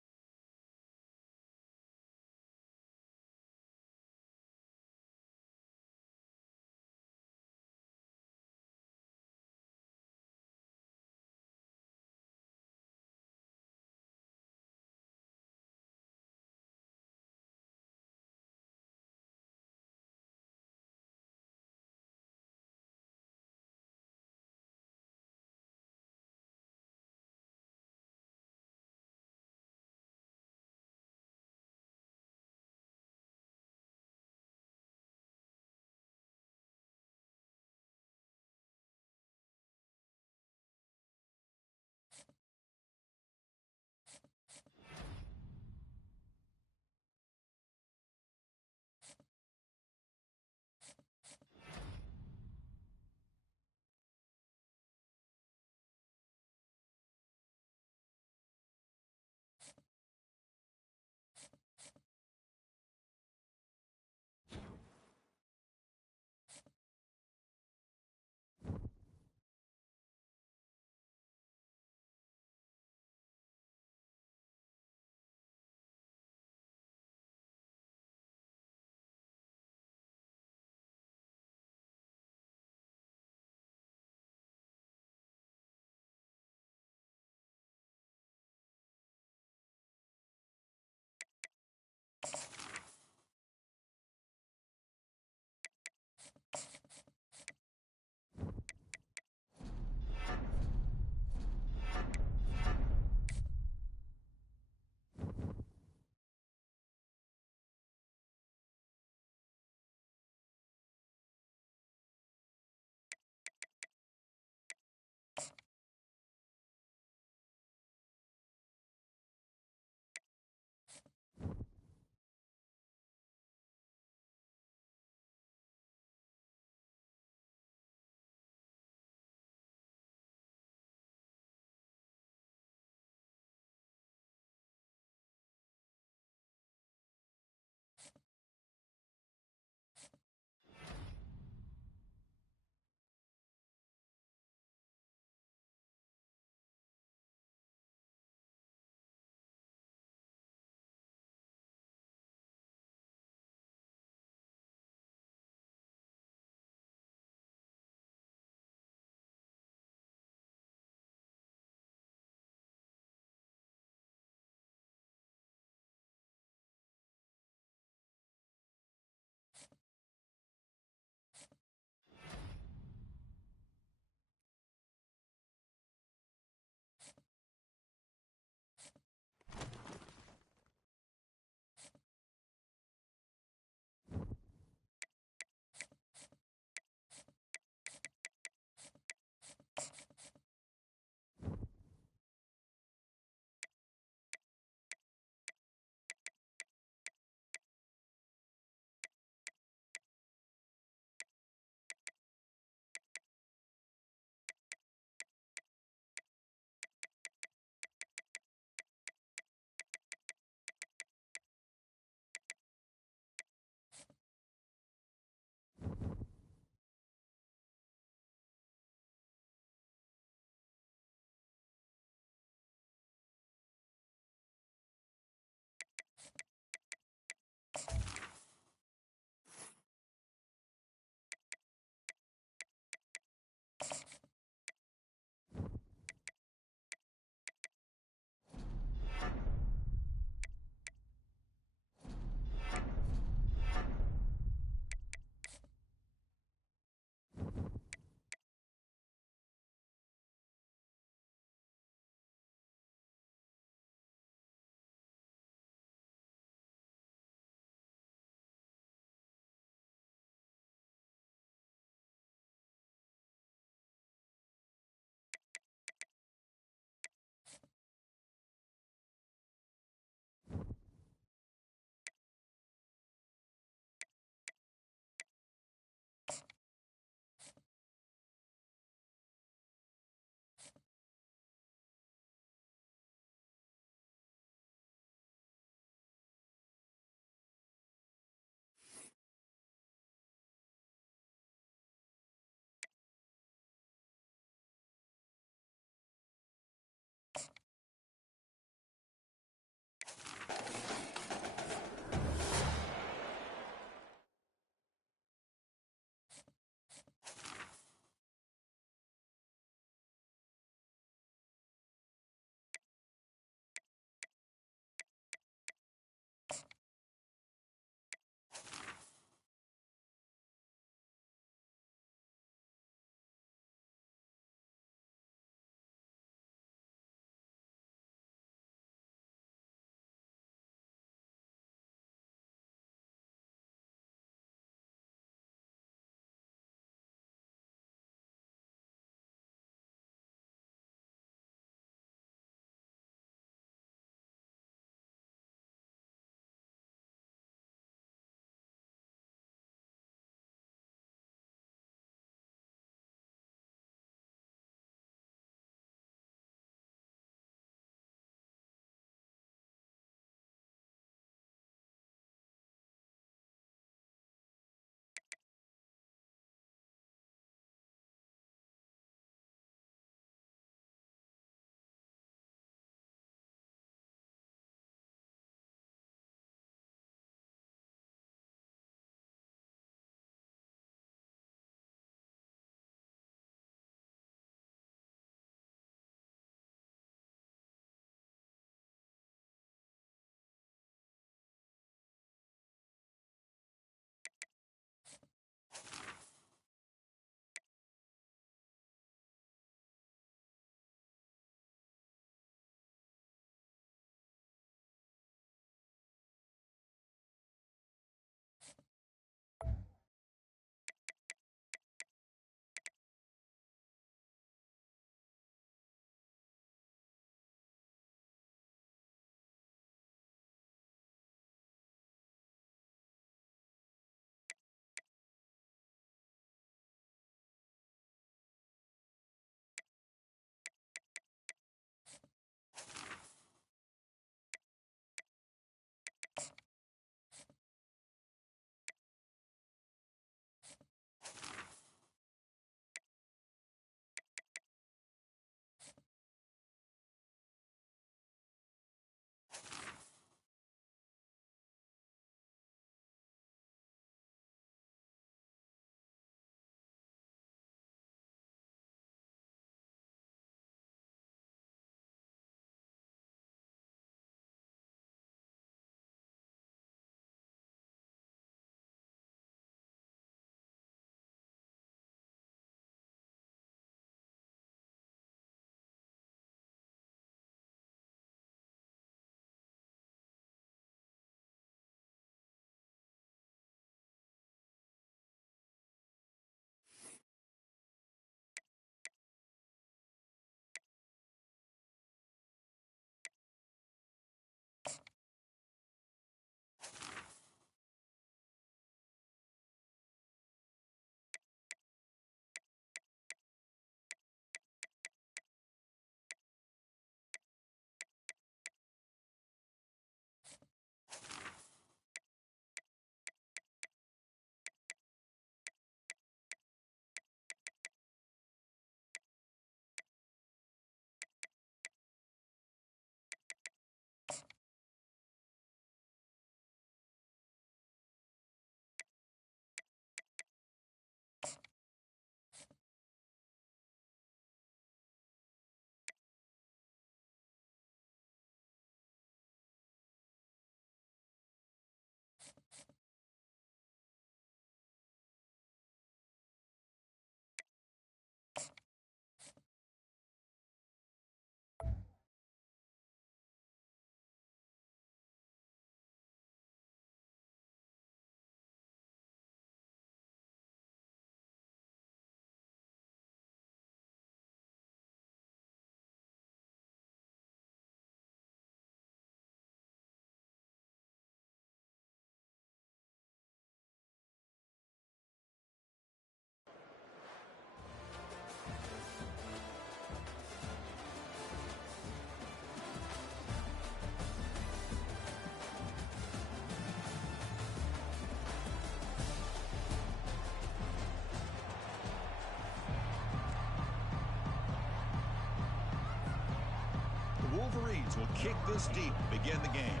referees will kick this deep to begin the game.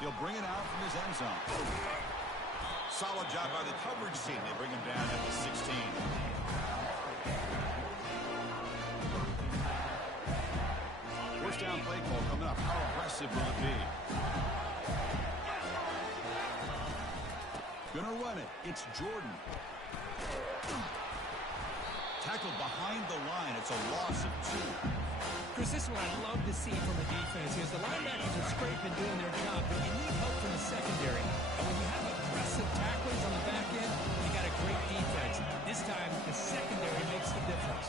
He'll bring it out from his end zone. Solid job by the coverage team. They bring him down at the 16. First down play call coming up. How aggressive will it be? Gonna run it. It's Jordan. Tackled behind the line. It's a loss of 2. Chris, this is what I love to see from the defense is the linebackers are scraping doing their job, but you need help from the secondary. And when you have aggressive tacklers on the back end, you got a great defense. This time, the secondary makes the difference.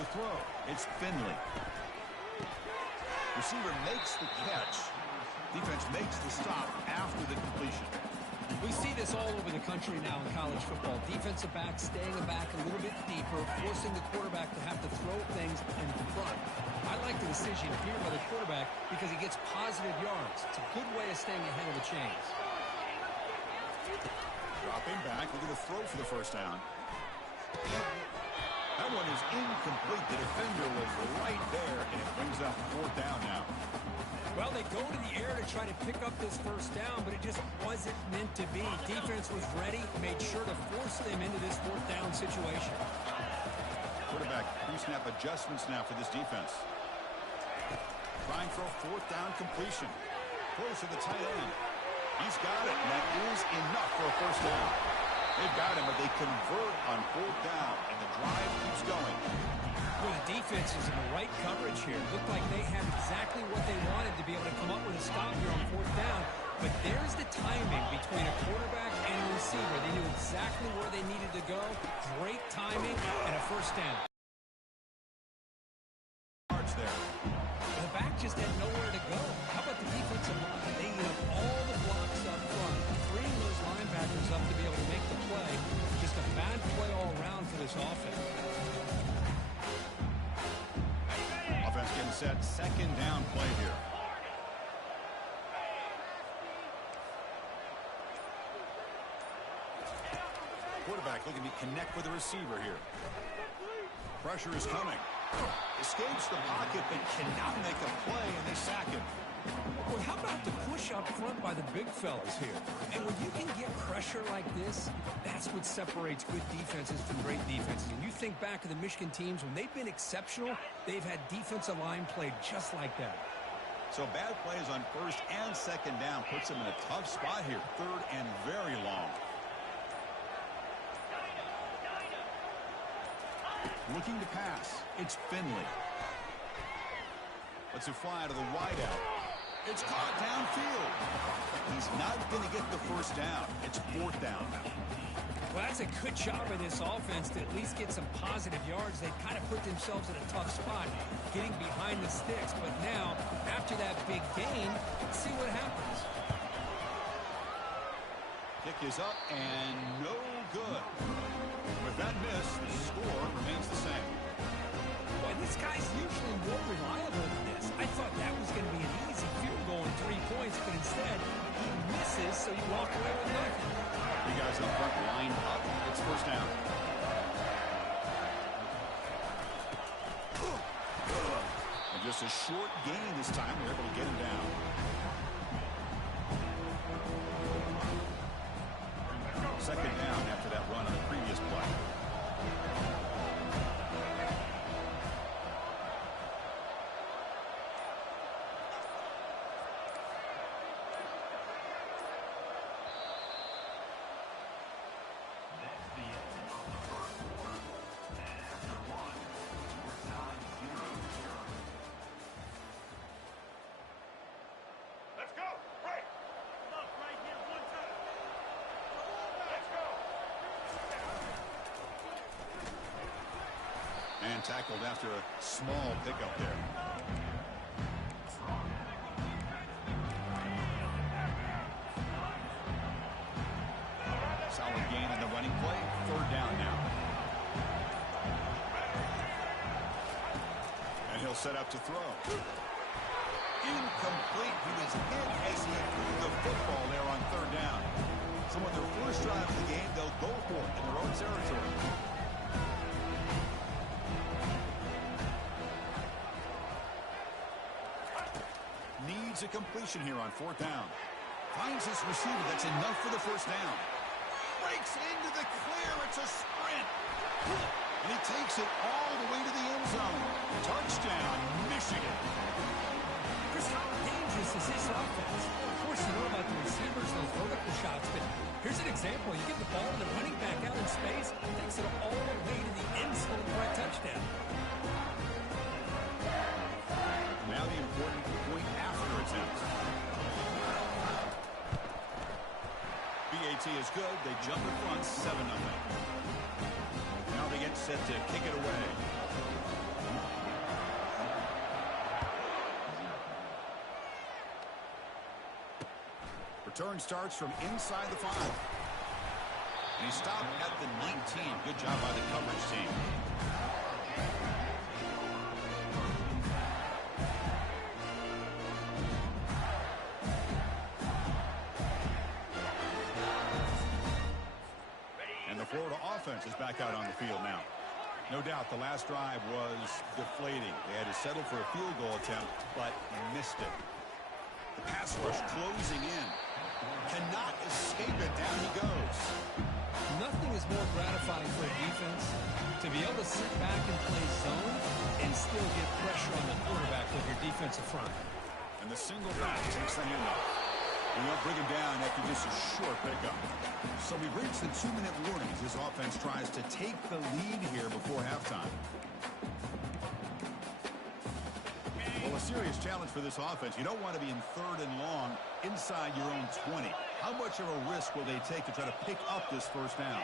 The throw. It's Finley. Receiver makes the catch. Defense makes the stop after the completion. We see this all over the country now in college football. Defensive backs staying back a little bit deeper, forcing the quarterback to have to throw things in front. I like the decision here by the quarterback because he gets positive yards. It's a good way of staying ahead of the chains. Dropping back, we're going to throw for the first down. That one is incomplete. The defender was right there, and it brings up 4th down now. Well, they go to the air to try to pick up this first down, but it just wasn't meant to be. Defense was ready, made sure to force them into this 4th down situation. Quarterback pre-snap adjustments now for this defense. Trying for a 4th down completion. Close to the tight end. He's got it, and that is enough for a first down. They've got him, but they convert on 4th down, and the drive keeps going. Well, the defense is in the right coverage here. Looked like they had exactly what they wanted to be able to come up with a stop here on 4th down. But there's the timing between a quarterback and a receiver. They knew exactly where they needed to go. Great timing and a first down. There. The back just had nowhere to go. How about the defensive line? They eat up all the blocks up front, freeing those linebackers up to be able to make the play. Just a bad play all around for this offense. Offense getting set. 2nd down play here. Quarterback looking to connect with the receiver here. Pressure is coming. Escapes the pocket, but cannot make a play, and they sack him. Well, how about the push up front by the big fellas here? And when you can get pressure like this, that's what separates good defenses from great defenses. And you think back to the Michigan teams, when they've been exceptional, they've had defensive line played just like that. So bad plays on 1st and 2nd down puts them in a tough spot here. 3rd and very long. Looking to pass. It's Finley. Lets it fly to the wideout. It's caught downfield. He's not going to get the first down. It's 4th down. Well, that's a good job of this offense to at least get some positive yards. They kind of put themselves in a tough spot, getting behind the sticks. But now, after that big gain, let's see what happens. Kick is up and no good. With that miss, the score remains the same. Boy, this guy's usually more reliable than this. I thought that was going to be an easy field goal and 3 points, but instead, he misses, so you walk away with nothing. You guys up front lined up. It's first down. And just a short gain this time. They're able to get him down. Second down after that run on the previous play. And tackled after a small pickup there. Solid gain on the running play. 3rd down now. And he'll set up to throw. Incomplete. He was hit as he threw the football there on 3rd down. So on their first drive of the game, they'll go for it in their own territory. Needs a completion here on 4th down. Finds his receiver. That's enough for the first down. Breaks into the clear. It's a sprint. And he takes it all the way to the end zone. Touchdown, Michigan. Chris, how dangerous is this offense? Of course, you know about the receivers, those vertical shots, but here's an example. You give the ball to the running back out in space, takes it all the way to the end zone for a touchdown. Now the important point after attempt. BAT is good. They jump in front, 7-0. Now they get set to kick it away. Return starts from inside the 5. And he stopped at the 19. Good job by the coverage team. And the Florida offense is back out on the field now. No doubt the last drive was deflating. They had to settle for a field goal attempt, but missed it. The pass rush closing in. Cannot escape it. Down he goes. Nothing is more gratifying for a defense to be able to sit back and play zone and still get pressure on the quarterback with your defensive front. And the single back takes the handoff. And they'll bring him down after just a short pickup. So we reach the 2-minute warnings. This offense tries to take the lead here before halftime. Well, a serious challenge for this offense. You don't want to be in 3rd and long inside your own 20. How much of a risk will they take to try to pick up this first down?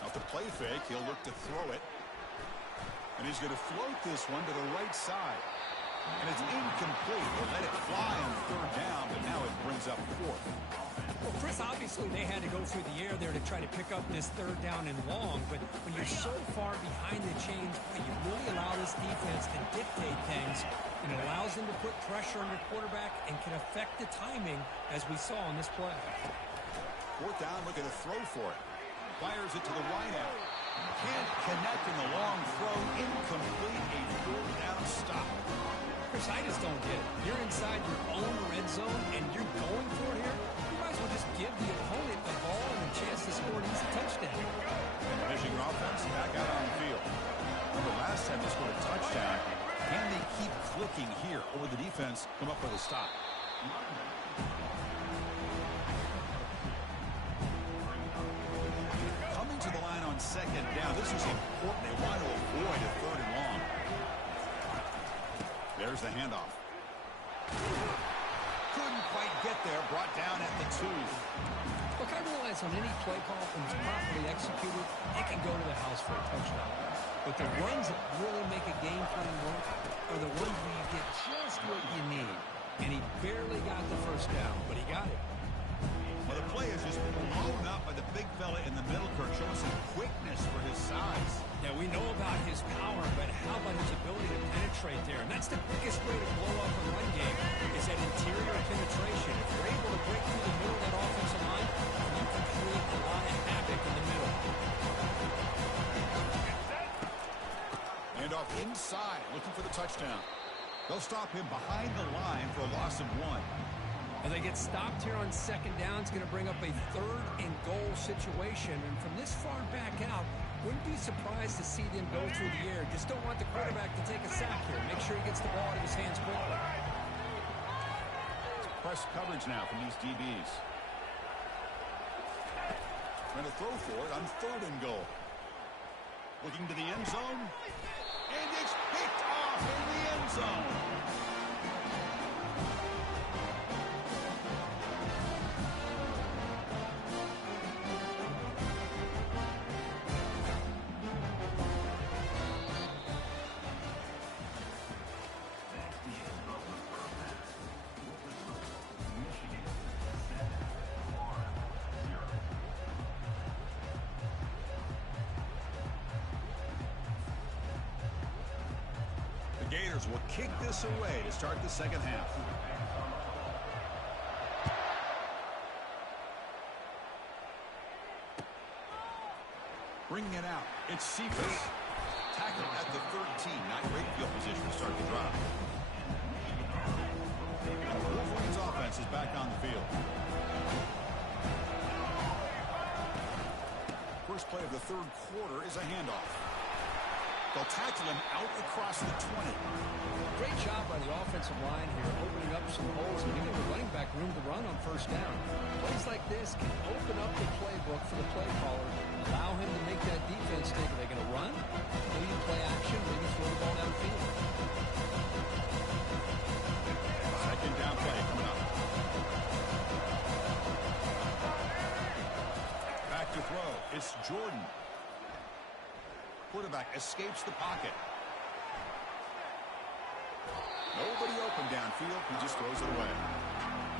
Now to play fake, he'll look to throw it. And he's going to float this one to the right side. And it's incomplete. They'll let it fly on 3rd down, but now it brings up 4th. Well, Chris, obviously they had to go through the air there to try to pick up this 3rd down and long, but when you're so far behind the chains, you really allow this defense to dictate things, and it allows them to put pressure on your quarterback and can affect the timing, as we saw on this play. 4th down, looking to throw for it. Fires it to the wide out. Can't connect in the long throw. Incomplete. A 4th down stop. Chris, I just don't get it. You're inside your own red zone, and you're going for it here. You might as well just give the opponent the ball and a chance to score an easy touchdown. And the Michigan offense back out on the field. Remember last time they scored a touchdown. Can they keep clicking here, or will the defense come up with a stop? Coming to the line on 2nd down. This is important. They want to avoid a 3rd and long. There's the handoff. Couldn't quite get there. Brought down at the 2. Look, I realize on any play call, when it's properly executed, it can go to the house for a touchdown. But the runs that really make a game plan work are the ones where you get just what you need. And he barely got the first down, but he got it. Well, the play is just blown up by the big fella in the middle, Kirk, showing some quickness for his size. Yeah, we know about his power, but how about his ability to penetrate there? And that's the quickest way to blow up a run game, is that interior penetration. If you're able to break through the middle of that offensive line, you can create a lot of havoc in the middle. And off inside, looking for the touchdown. They'll stop him behind the line for a loss of 1. Well, they get stopped here on 2nd down. It's going to bring up a 3rd and goal situation. And from this far back out, wouldn't be surprised to see them go through the air. Just don't want the quarterback to take a sack here. Make sure he gets the ball out of his hands quickly. Press coverage now from these DBs. Trying to throw for it on 3rd and goal. Looking to the end zone. And it's picked off in the end zone. Gators will kick this away to start the second half. Bringing it out, it's Cephas. Tackled at the 13, not great field position to start the drive. Wolverine's offense is back on the field. First play of the third quarter is a handoff. They'll tackle him out across the 20. Great job by the offensive line here, opening up some holes and giving the running back room to run on first down. Plays like this can open up the playbook for the play caller, allow him to make that defense think, are they going to run? Maybe play action, maybe throw the ball downfield. Second down play coming up. Back to throw. It's Jordan. Quarterback escapes the pocket. Nobody open downfield. He just throws it away.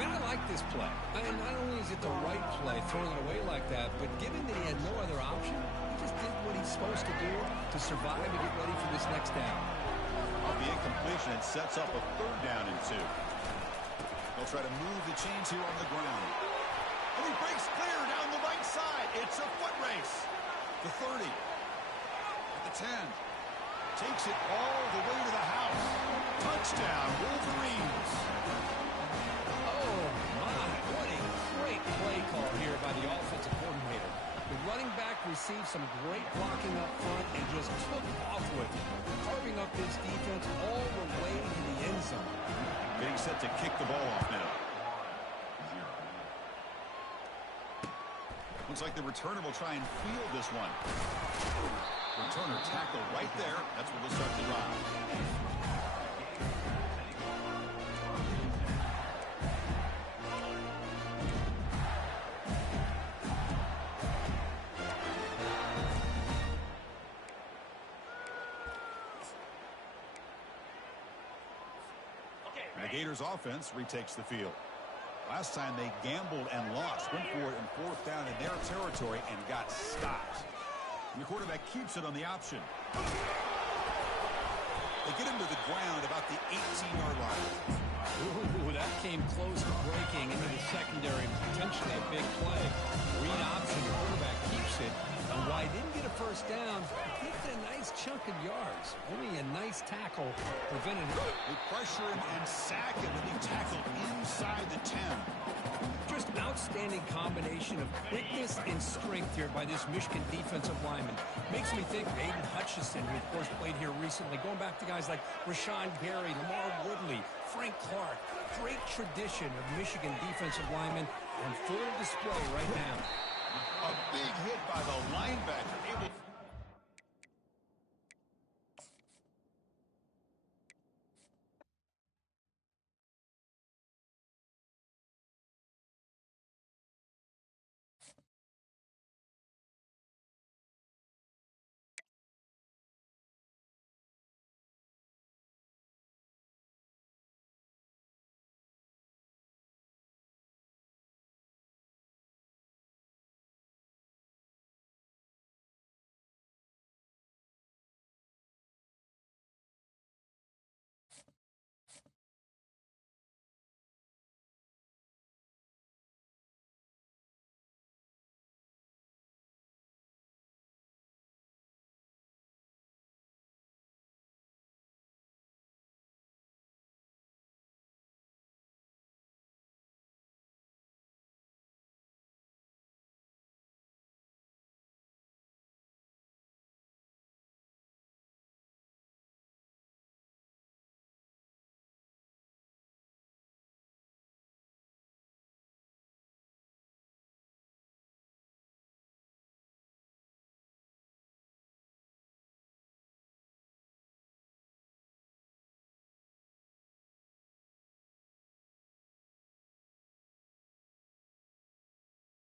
Man, I like this play. And not only is it the right play, throwing it away like that, but given that he had no other option, he just did what he's supposed to do to survive and get ready for this next down. On the incompletion, it sets up a third down and 2. They'll try to move the chains here on the ground. And he breaks clear down the right side. It's a foot race. The 30. At the 10. Takes it all the way to the house. Touchdown, Wolverines. Oh, my. What a great play call here by the offensive coordinator. The running back received some great blocking up front and just took off with it, carving up his defense all the way to the end zone. Getting set to kick the ball off now. Looks like the returner will try and field this one. Returner tackle right there. That's where they'll start the drive. The Gators offense retakes the field. Last time they gambled and lost, went for it in fourth down in their territory and got stopped. And the quarterback keeps it on the option. They get him to the ground about the 18-yard line. Ooh, that came close to breaking into the secondary, potentially a big play. Read option, the quarterback keeps it. And while he didn't get a first down, he gets a nice chunk of yards. Only a nice tackle prevented it. They pressure him and sack him, and they tackle inside the 10. Just outstanding combination of quickness and strength here by this Michigan defensive lineman. Makes me think of Aiden Hutchinson, who of course played here recently. Going back to guys like Rashawn Gary, Lamar Woodley, Frank Clark. Great tradition of Michigan defensive linemen on full display right now. A big hit by the linebacker. Able